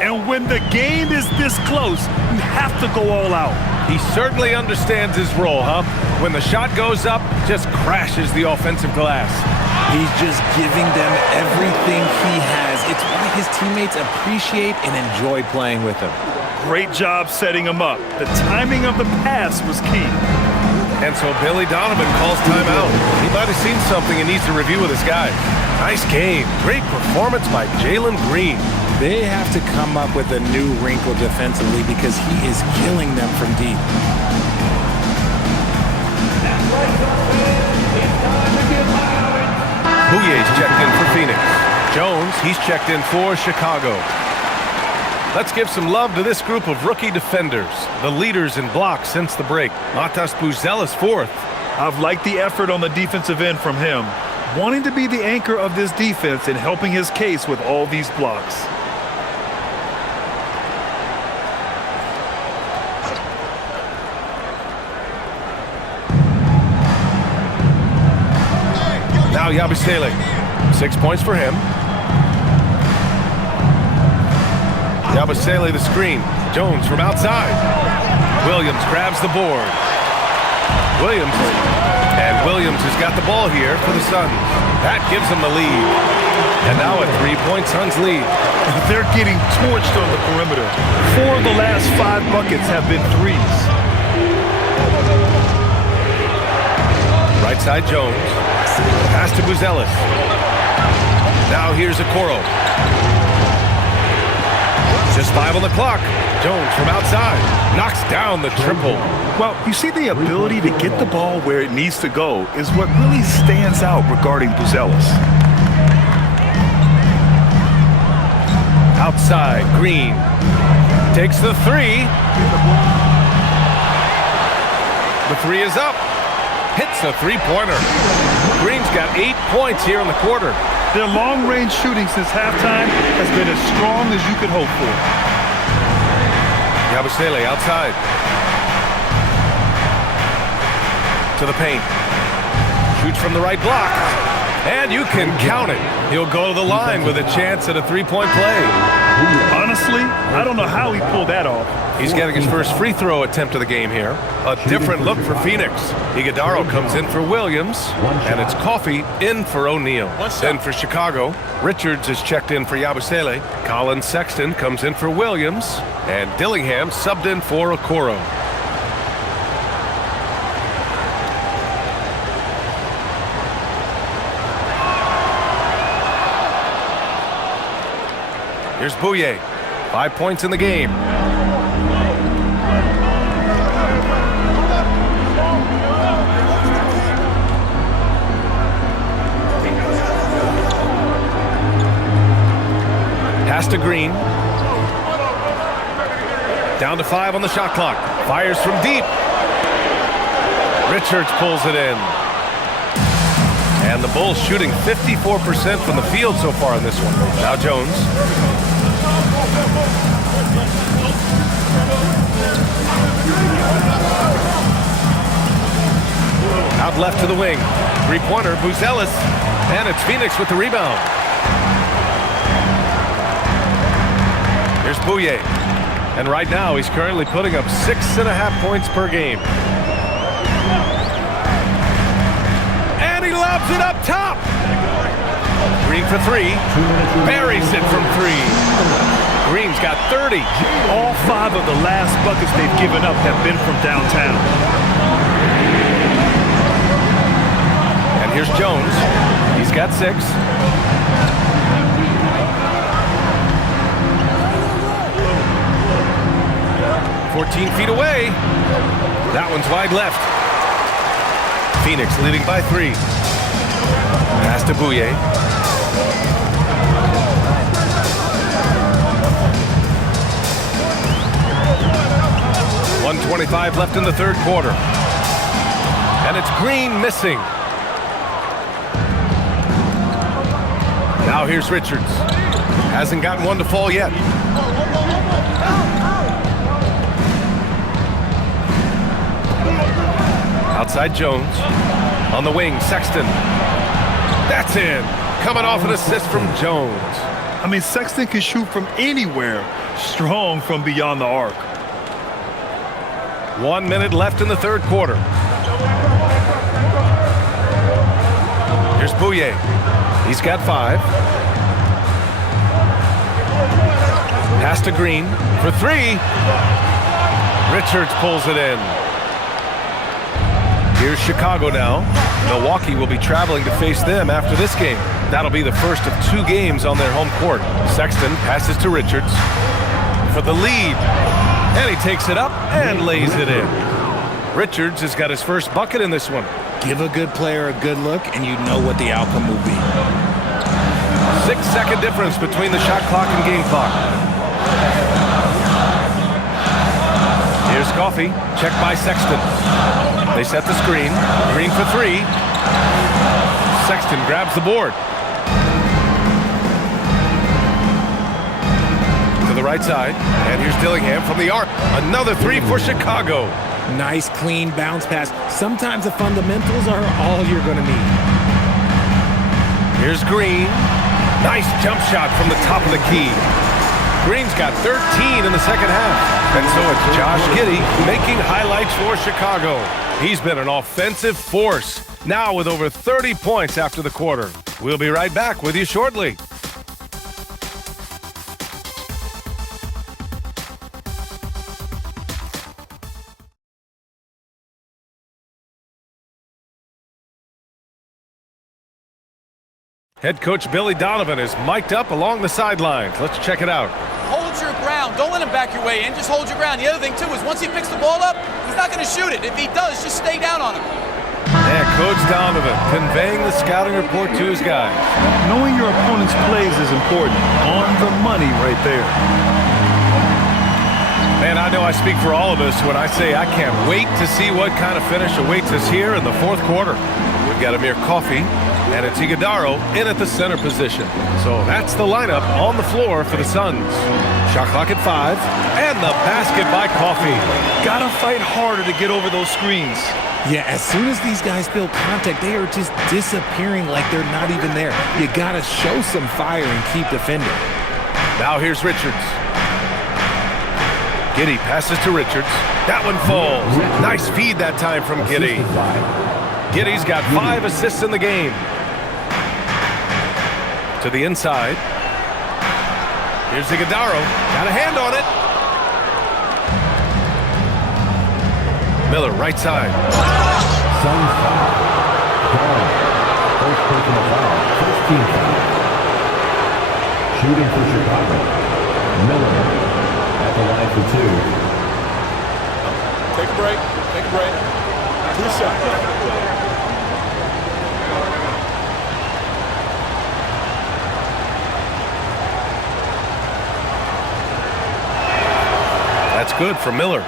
And when the game is this close, you have to go all out. He certainly understands his role, huh? When the shot goes up, just crashes the offensive glass. He's just giving them everything he has. It's why his teammates appreciate and enjoy playing with him. Great job setting him up. The timing of the pass was key. And so Billy Donovan calls timeout. He might have seen something and needs to review with his guys. Nice game. Great performance by Jalen Green. They have to come up with a new wrinkle defensively because he is killing them from deep. Bouyer's checked in for Phoenix. Jones, he's checked in for Chicago. Let's give some love to this group of rookie defenders, the leaders in blocks since the break. Matas Buzelis 4th. I've liked the effort on the defensive end from him, wanting to be the anchor of this defense and helping his case with all these blocks. Now Yabusele. 6 points for him. Yabusele the screen. Jones from outside. Williams grabs the board. Williams has got the ball here for the Suns. That gives them the lead. And now a 3-point Suns lead. They're getting torched on the perimeter. 4 of the last 5 buckets have been threes. Right side Jones. Pass to Buzelis. Now here's Okoro. Just 5 on the clock. Jones from outside. Knocks down the triple. Well, you see, the ability to get the ball where it needs to go is what really stands out regarding Buzelis. Outside, Green. Takes the 3. The 3 is up. Hits a 3-pointer. Green's got 8 points here in the quarter. Their long-range shooting since halftime has been as strong as you could hope for. Yabusele outside. To the paint. Shoots from the right block. And you can count it. He'll go to the line with a chance at a 3-point play. Honestly, I don't know how he pulled that off. He's getting his first free throw attempt of the game here. A different look for Phoenix. Iguodaro comes in for Williams, and it's Coffey in for O'Neal. Then for Chicago, Richards is checked in for Yabusele. Colin Sexton comes in for Williams, and Dillingham subbed in for Okoro. Here's Bouye. 5 points in the game. Pass to Green. Down to 5 on the shot clock. Fires from deep. Richards pulls it in. And the Bulls shooting 54% from the field so far in this one. Now Jones. Out left to the wing. Three-pointer, Buzelis. And it's Phoenix with the rebound. Here's Bouye. And right now, he's currently putting up 6.5 points per game. And he lobs it up top. Green for three. Buries it from three. Green's got 30. All 5 of the last buckets they've given up have been from downtown. And here's Jones. He's got 6. 14 feet away. That one's wide left. Phoenix leading by 3. Pass to Bouye. .125 left in the third quarter. And it's Green missing. Now here's Richards. Hasn't gotten one to fall yet. Outside Jones. On the wing, Sexton. That's in. Coming off an assist from Jones. I mean, Sexton can shoot from anywhere. Strong from beyond the arc. 1 minute left in the third quarter. Here's Bouye. He's got 5. Pass to Green for 3. Richards pulls it in. Here's Chicago now. Milwaukee will be traveling to face them after this game. That'll be the first of 2 games on their home court. Sexton passes to Richards for the lead. And he takes it up and lays it in. Richards has got his first bucket in this one. Give a good player a good look, and you know what the outcome will be. 6-second difference between the shot clock and game clock. Here's Coffey. Check by Sexton. They set the screen. Green for 3. Sexton grabs the board. To the right side. And here's Dillingham from the arc. Another 3 for Chicago. Nice, clean bounce pass. Sometimes the fundamentals are all you're going to need. Here's Green. Nice jump shot from the top of the key. Green's got 13 in the second half. And so it's Josh Giddey making highlights for Chicago. He's been an offensive force, now with over 30 points after the quarter. We'll be right back with you shortly. Head coach Billy Donovan is mic'd up along the sidelines. Let's check it out. Hold your ground. Don't let him back your way in. Just hold your ground. The other thing, too, is once he picks the ball up, he's not going to shoot it. If he does, just stay down on him. Yeah, Coach Donovan conveying the scouting report to his guys. Knowing your opponent's plays is important. On the money right there. Man, I know I speak for all of us when I say I can't wait to see what kind of finish awaits us here in the fourth quarter. We've got Amir Coffey and it's Iguodala in at the center position. So that's the lineup on the floor for the Suns. Shot clock at 5, and the basket by Coffey. Gotta fight harder to get over those screens. Yeah, as soon as these guys feel contact, they are just disappearing like they're not even there. You gotta show some fire and keep defending. Now here's Richards. Giddey passes to Richards. That one falls. Nice feed that time from Giddey. Giddey's got 5 assists in the game. To the inside. Here's Iguodala. Got a hand on it. Miller, right side. Suns foul. First personal foul. First team foul. Shooting for Chicago. Miller at the line for 2. Take a break. Take a break. 2 shots. That's good for Miller.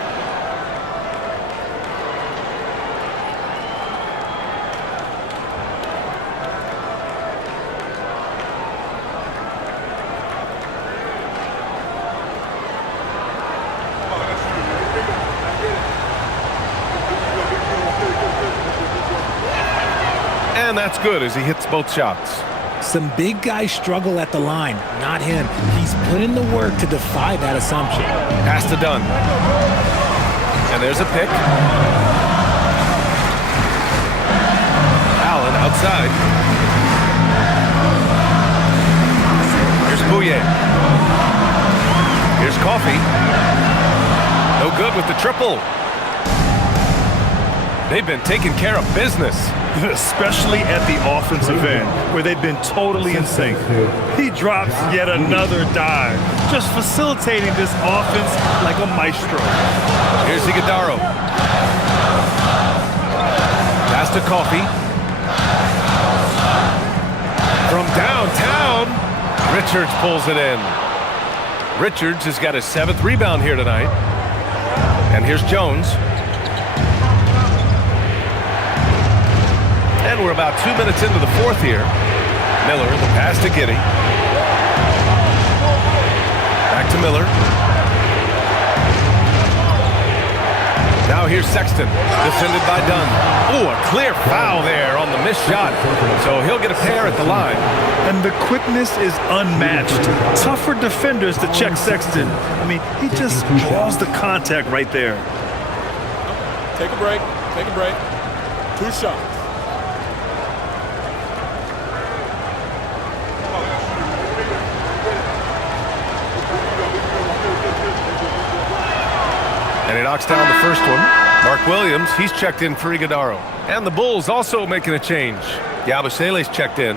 And that's good as he hits both shots. Some big guys struggle at the line, not him. He's put in the work to defy that assumption. Pass to Dunn. And there's a pick. Allen outside. Here's Bouye. Here's Coffey. No good with the triple. They've been taking care of business. Especially at the offensive end, where they've been totally in sync. He drops yet another dive, just facilitating this offense like a maestro. Here's Iguodala. Pass to Coffey. From downtown, Richards pulls it in. Richards has got his 7th rebound here tonight. And here's Jones. And we're about 2 minutes into the 4th here. Miller, the pass to Giddey. Back to Miller. Now here's Sexton, defended by Dunn. Oh, a clear foul there on the missed shot. So he'll get a pair at the line. And the quickness is unmatched. Tough for defenders to check Sexton. I mean, he just draws the contact right there. Take a break. Take a break. 2 shots. And he knocks down the first one. Mark Williams, he's checked in for Iguodala. And the Bulls also making a change. Yabusele's checked in.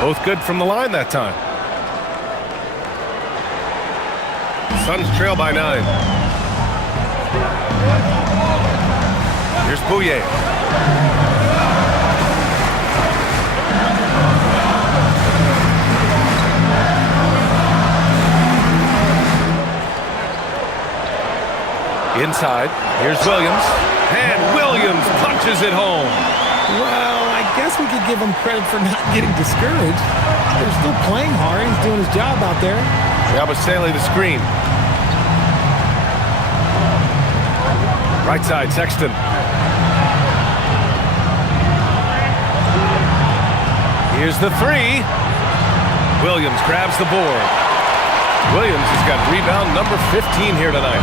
Both good from the line that time. Suns trail by 9. Here's Bouye. Inside. Here's Williams. And Williams punches it home. Well, I guess we could give him credit for not getting discouraged. They're still playing hard. He's doing his job out there. Yabusele the screen. Right side, Sexton. Here's the 3. Williams grabs the board. Williams has got rebound number 15 here tonight.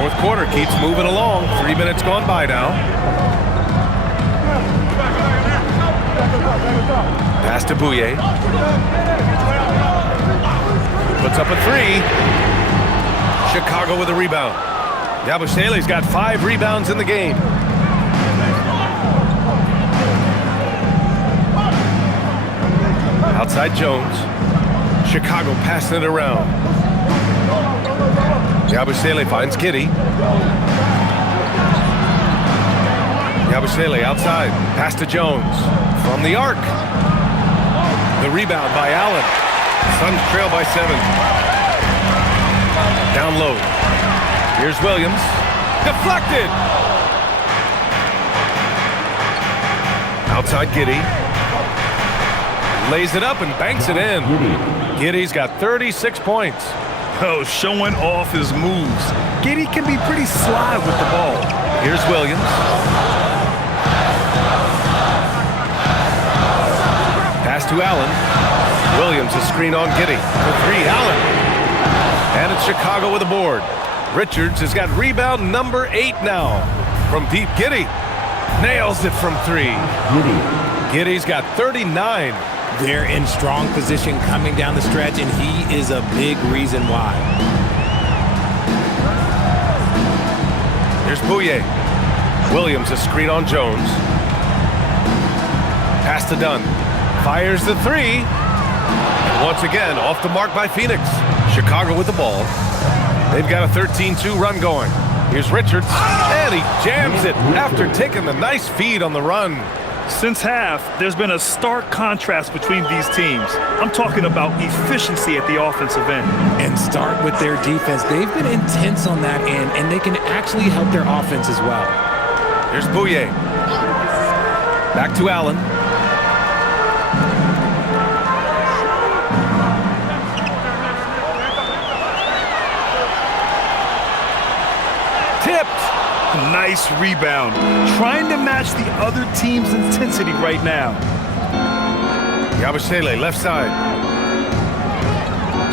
4th quarter keeps moving along. 3 minutes gone by now. Pass to Bouye. Puts up a 3. Chicago with a rebound. Yabusele's got 5 rebounds in the game. Outside Jones. Chicago passing it around. Yabusele finds Giddey. Yabusele outside. Pass to Jones. From the arc. The rebound by Allen. Suns trail by 7. Down low. Here's Williams. Deflected. Outside Giddey. Lays it up and banks it in. Giddey's got 36 points. Oh, showing off his moves. Giddey can be pretty sly with the ball. Here's Williams. Pass to Allen. Williams a screen on Giddey. For 3, Allen. And it's Chicago with a board. Richards has got rebound number 8 now. From deep, Giddey nails it from 3. Giddey's got 39. They're in strong position coming down the stretch, and he is a big reason why. Here's Bouye. Williams a screen on Jones. Pass to Dunn. Fires the 3. And once again, off the mark by Phoenix. Chicago with the ball. They've got a 13-2 run going. Here's Richards, and he jams it after taking the nice feed on the run. Since half, there's been a stark contrast between these teams. I'm talking about efficiency at the offensive end. And start with their defense. They've been intense on that end, and they can actually help their offense as well. Here's Bouye. Back to Allen. Tipped. Nice rebound. Trying to match the other team's intensity right now. Yabusele, left side.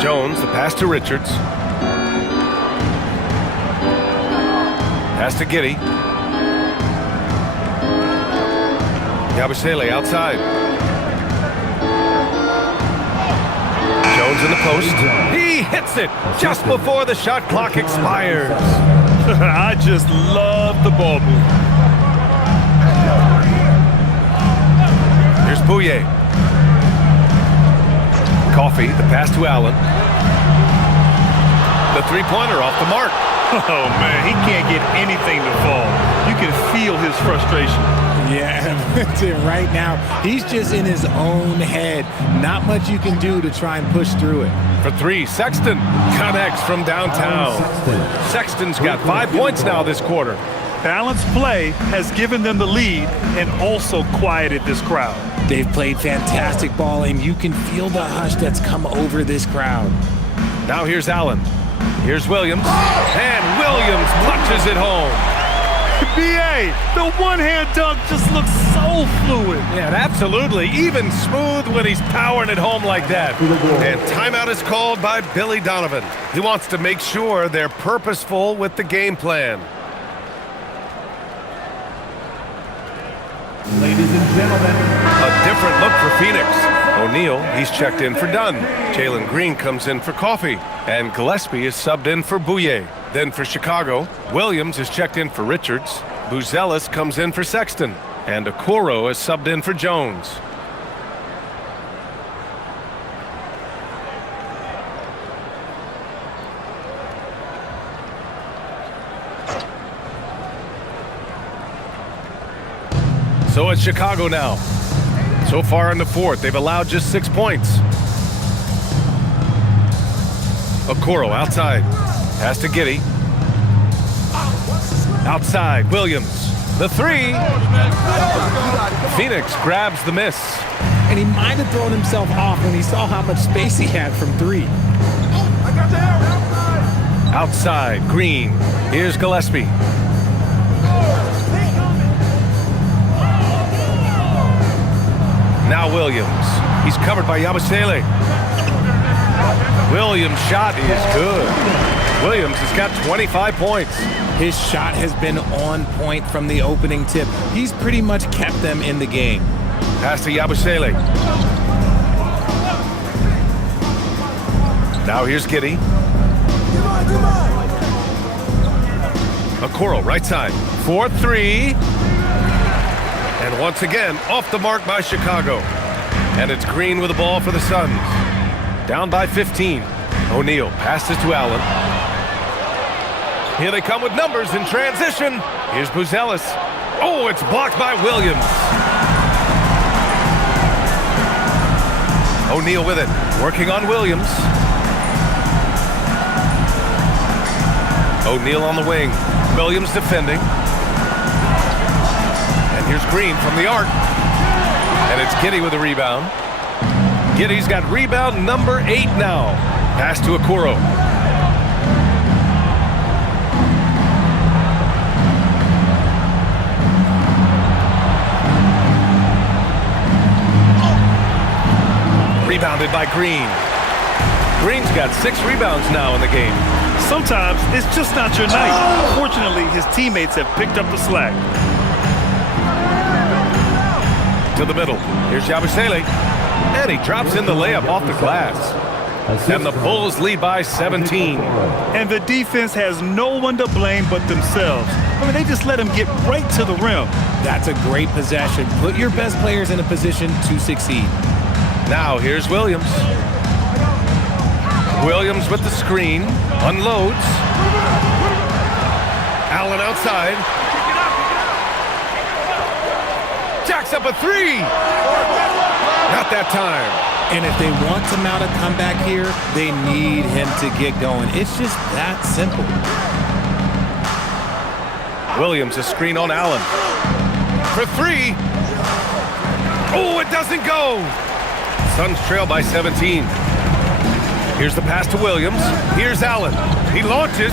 Jones, the pass to Richards. Pass to Giddey. Yabusele outside. Jones in the post. He hits it just before the shot clock expires. I just love the ball move. Here's Bouye. Coffee, the pass to Allen. The three-pointer off the mark. Oh, man, he can't get anything to fall. You can feel his frustration. Yeah, right now, he's just in his own head. Not much you can do to try and push through it. For three, Sexton connects from downtown. Sexton's got 5 points now this quarter. Balanced play has given them the lead and also quieted this crowd. They've played fantastic ball, and you can feel the hush that's come over this crowd. Now here's Allen. Here's Williams. And Williams punches it home. B.A., the one-hand dunk just looks so fluid. Yeah, absolutely. Even smooth when he's powering it home like that. And timeout is called by Billy Donovan. He wants to make sure they're purposeful with the game plan. Ladies and gentlemen. A different look for Phoenix. O'Neal, he's checked in for Dunn. Jalen Green comes in for Coffee. And Gillespie is subbed in for Bouye. Then for Chicago, Williams is checked in for Richards. Buzelis comes in for Sexton. And Okoro is subbed in for Jones. So it's Chicago now. So far in the fourth, they've allowed just 6 points. Okoro outside. Pass to Giddey. Outside, Williams. The three. Phoenix grabs the miss. And he might have thrown himself off when he saw how much space he had from three. Outside, Green. Here's Gillespie. Now Williams. He's covered by Yabusele. Williams' shot is good. Williams has got 25 points. His shot has been on point from the opening tip. He's pretty much kept them in the game. Pass to Yabusele. Now here's Giddey. Okoro, right side. 4-3. And once again, off the mark by Chicago. And it's Green with the ball for the Suns. Down by 15. O'Neal passes to Allen. Here they come with numbers in transition. Here's Buzelis. Oh, it's blocked by Williams. O'Neal with it. Working on Williams. O'Neal on the wing. Williams defending. And here's Green from the arc. And it's Giddey with the rebound. Giddey's got rebound number 8 now. Pass to Okoro. Rebounded by Green. Green's got 6 rebounds now in the game. Sometimes it's just not your night. Fortunately, his teammates have picked up the slack. To the middle. Here's Yabusele. And he drops in the layup off the glass. And the Bulls lead by 17. And the defense has no one to blame but themselves. I mean, they just let him get right to the rim. That's a great possession. Put your best players in a position to succeed. Now here's Williams. Williams with the screen. Unloads. Allen outside. Jacks up a 3. Not that time. And if they want to mount a comeback here, they need him to get going. It's just that simple. Williams a screen on Allen. For three. Oh, it doesn't go. Suns trail by 17. Here's the pass to Williams. Here's Allen. He launches.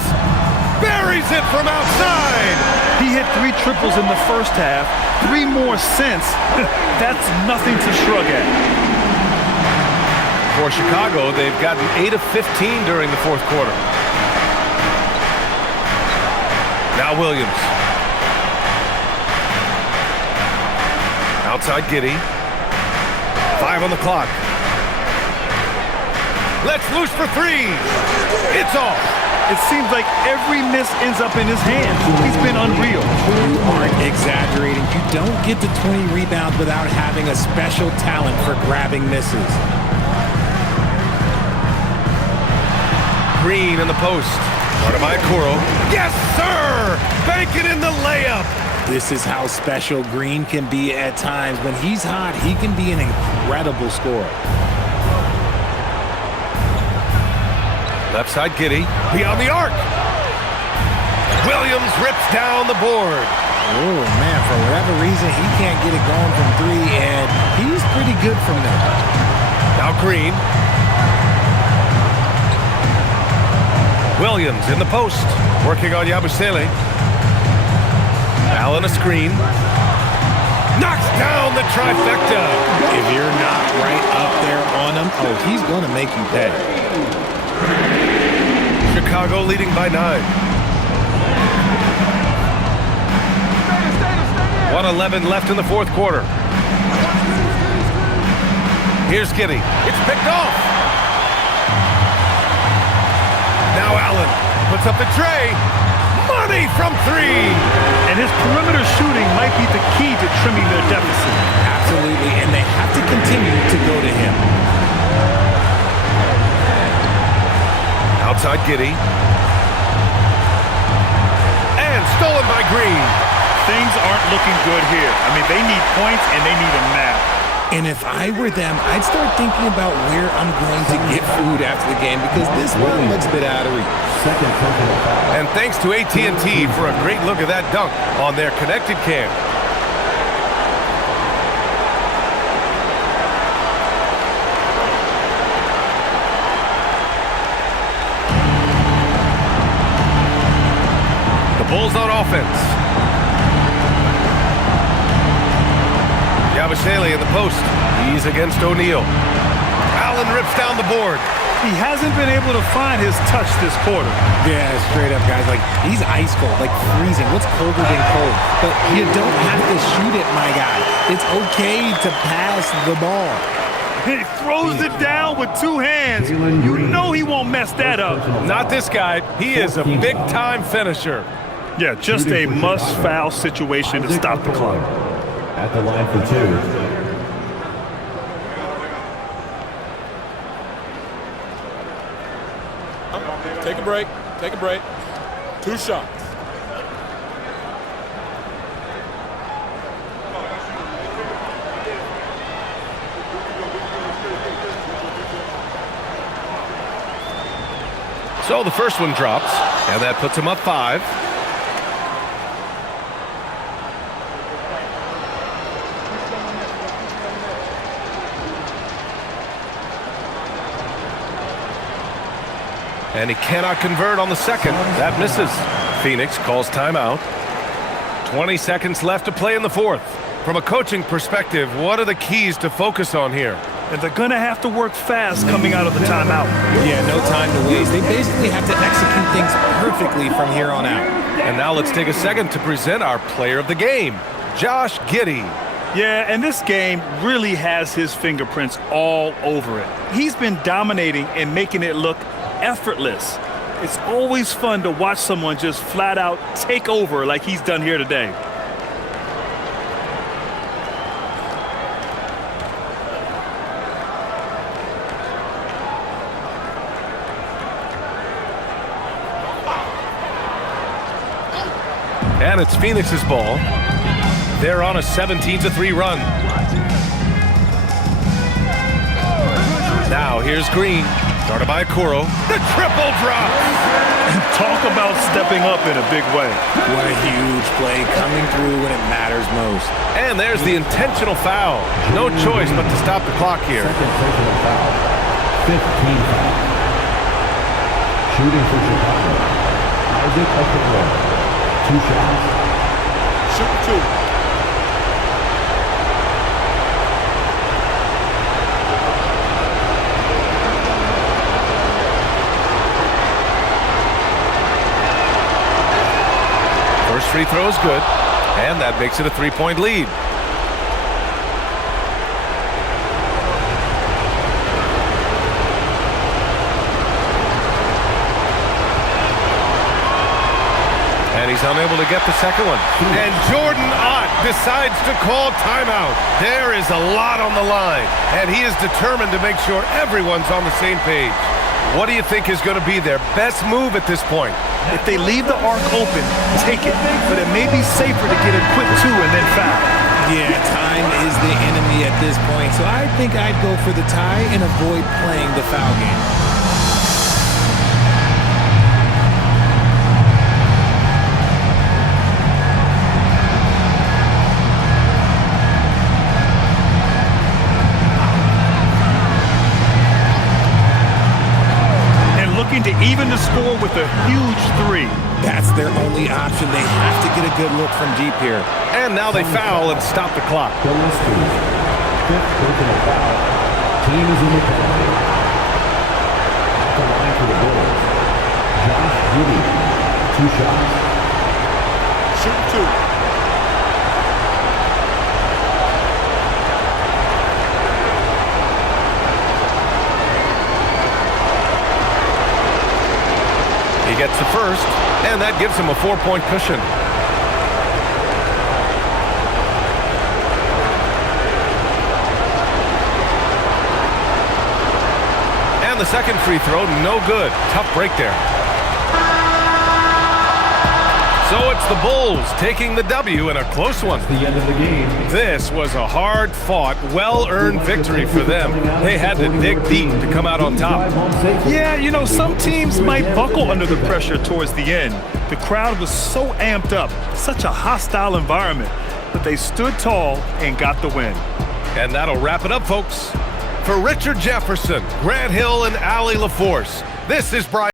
Buries it from outside. He hit 3 triples in the first half. 3 more since. That's nothing to shrug at. For Chicago, they've gotten 8 of 15 during the fourth quarter. Now Williams. Outside Giddey. 5 on the clock. Let's loose for 3. It's off. It seems like every miss ends up in his hands. He's been unreal. You aren't exaggerating. You don't get to 20 rebounds without having a special talent for grabbing misses. Green in the post. Guarded by Okoro. Yes, sir! Bank it in the layup. This is how special Green can be at times. When he's hot, he can be an incredible scorer. Left side Giddey. Beyond the arc. Williams rips down the board. Oh, man, for whatever reason, he can't get it going from 3, and he's pretty good from there. Now Green. Williams in the post. Working on Yabusele. Allen a screen. Knocks down the trifecta. If you're not right up there on him, oh, he's going to make you pay. Chicago leading by 9. 1:11 left in the fourth quarter. Here's Giddey. It's picked off. Now Allen puts up the tray. Money from 3. And his perimeter shooting might be the key to trimming their deficit. Absolutely, and they have to continue to go to him. Outside Giddey. And stolen by Green. Things aren't looking good here. I mean, they need points and they need them now. And if I were them, I'd start thinking about where I'm going to get food after the game because this one looks a bit out of reach. And thanks to AT&T for a great look at that dunk on their connected cam. Bulls on offense. Yabusele in the post. He's against O'Neal. Allen rips down the board. He hasn't been able to find his touch this quarter. Yeah, straight up, guys. Like, he's ice cold, like freezing. What's colder than cold? But you don't have to shoot it, my guy. It's okay to pass the ball. He throws it down with 2 hands. You know he won't mess that up. Not this guy. He is a big-time finisher. Yeah, just a must-foul situation to stop the clock. At the line for 2. Take a break. Take a break. 2 shots. So the first one drops, and that puts him up 5. And he cannot convert on the second. That misses. Phoenix calls timeout. 20 seconds left to play in the fourth. From a coaching perspective, what are the keys to focus on here? And they're going to have to work fast coming out of the timeout. Yeah, no time to waste. They basically have to execute things perfectly from here on out. And now let's take a second to present our player of the game, Josh Giddey. Yeah, and this game really has his fingerprints all over it. He's been dominating and making it look effortless. It's always fun to watch someone just flat out take over like he's done here today. And it's Phoenix's ball. They're on a 17-3 run. Now here's Green. Started by Okoro. The triple drop. Talk about stepping up in a big way. What a huge play coming through when it matters most. And there's the intentional foul. No choice but to stop the clock here. Second personal foul. 15 foul. Shooting for Chicago. Isaac Okoro. 2 shots. Shoot 2. First free throw is good, and that makes it a 3-point lead. And he's unable to get the second one. And Jordan Ott decides to call timeout. There is a lot on the line, and he is determined to make sure everyone's on the same page. What do you think is going to be their best move at this point? If they leave the arc open, take it. But it may be safer to get a quick 2 and then foul. Yeah, time is the enemy at this point, so I think I'd go for the tie and avoid playing the foul game. To even the score with a huge 3. That's their only option. They have to get a good look from deep here. And now they foul and stop the clock. Fifth personal foul. Team is in the penalty. At the line for the Bulls. Josh Giddey. 2 shots. Shoot 2. He gets the first, and that gives him a 4-point cushion. And the second free throw, no good. Tough break there. So it's the Bulls taking the W in a close one. The end of the game. This was a hard-fought, well-earned victory for them. They had to dig deep to come out on top. Yeah, you know, some teams might buckle under the pressure towards the end. The crowd was so amped up, such a hostile environment, but they stood tall and got the win. And that'll wrap it up, folks. For Richard Jefferson, Grant Hill, and Allie LaForce, this is Brian.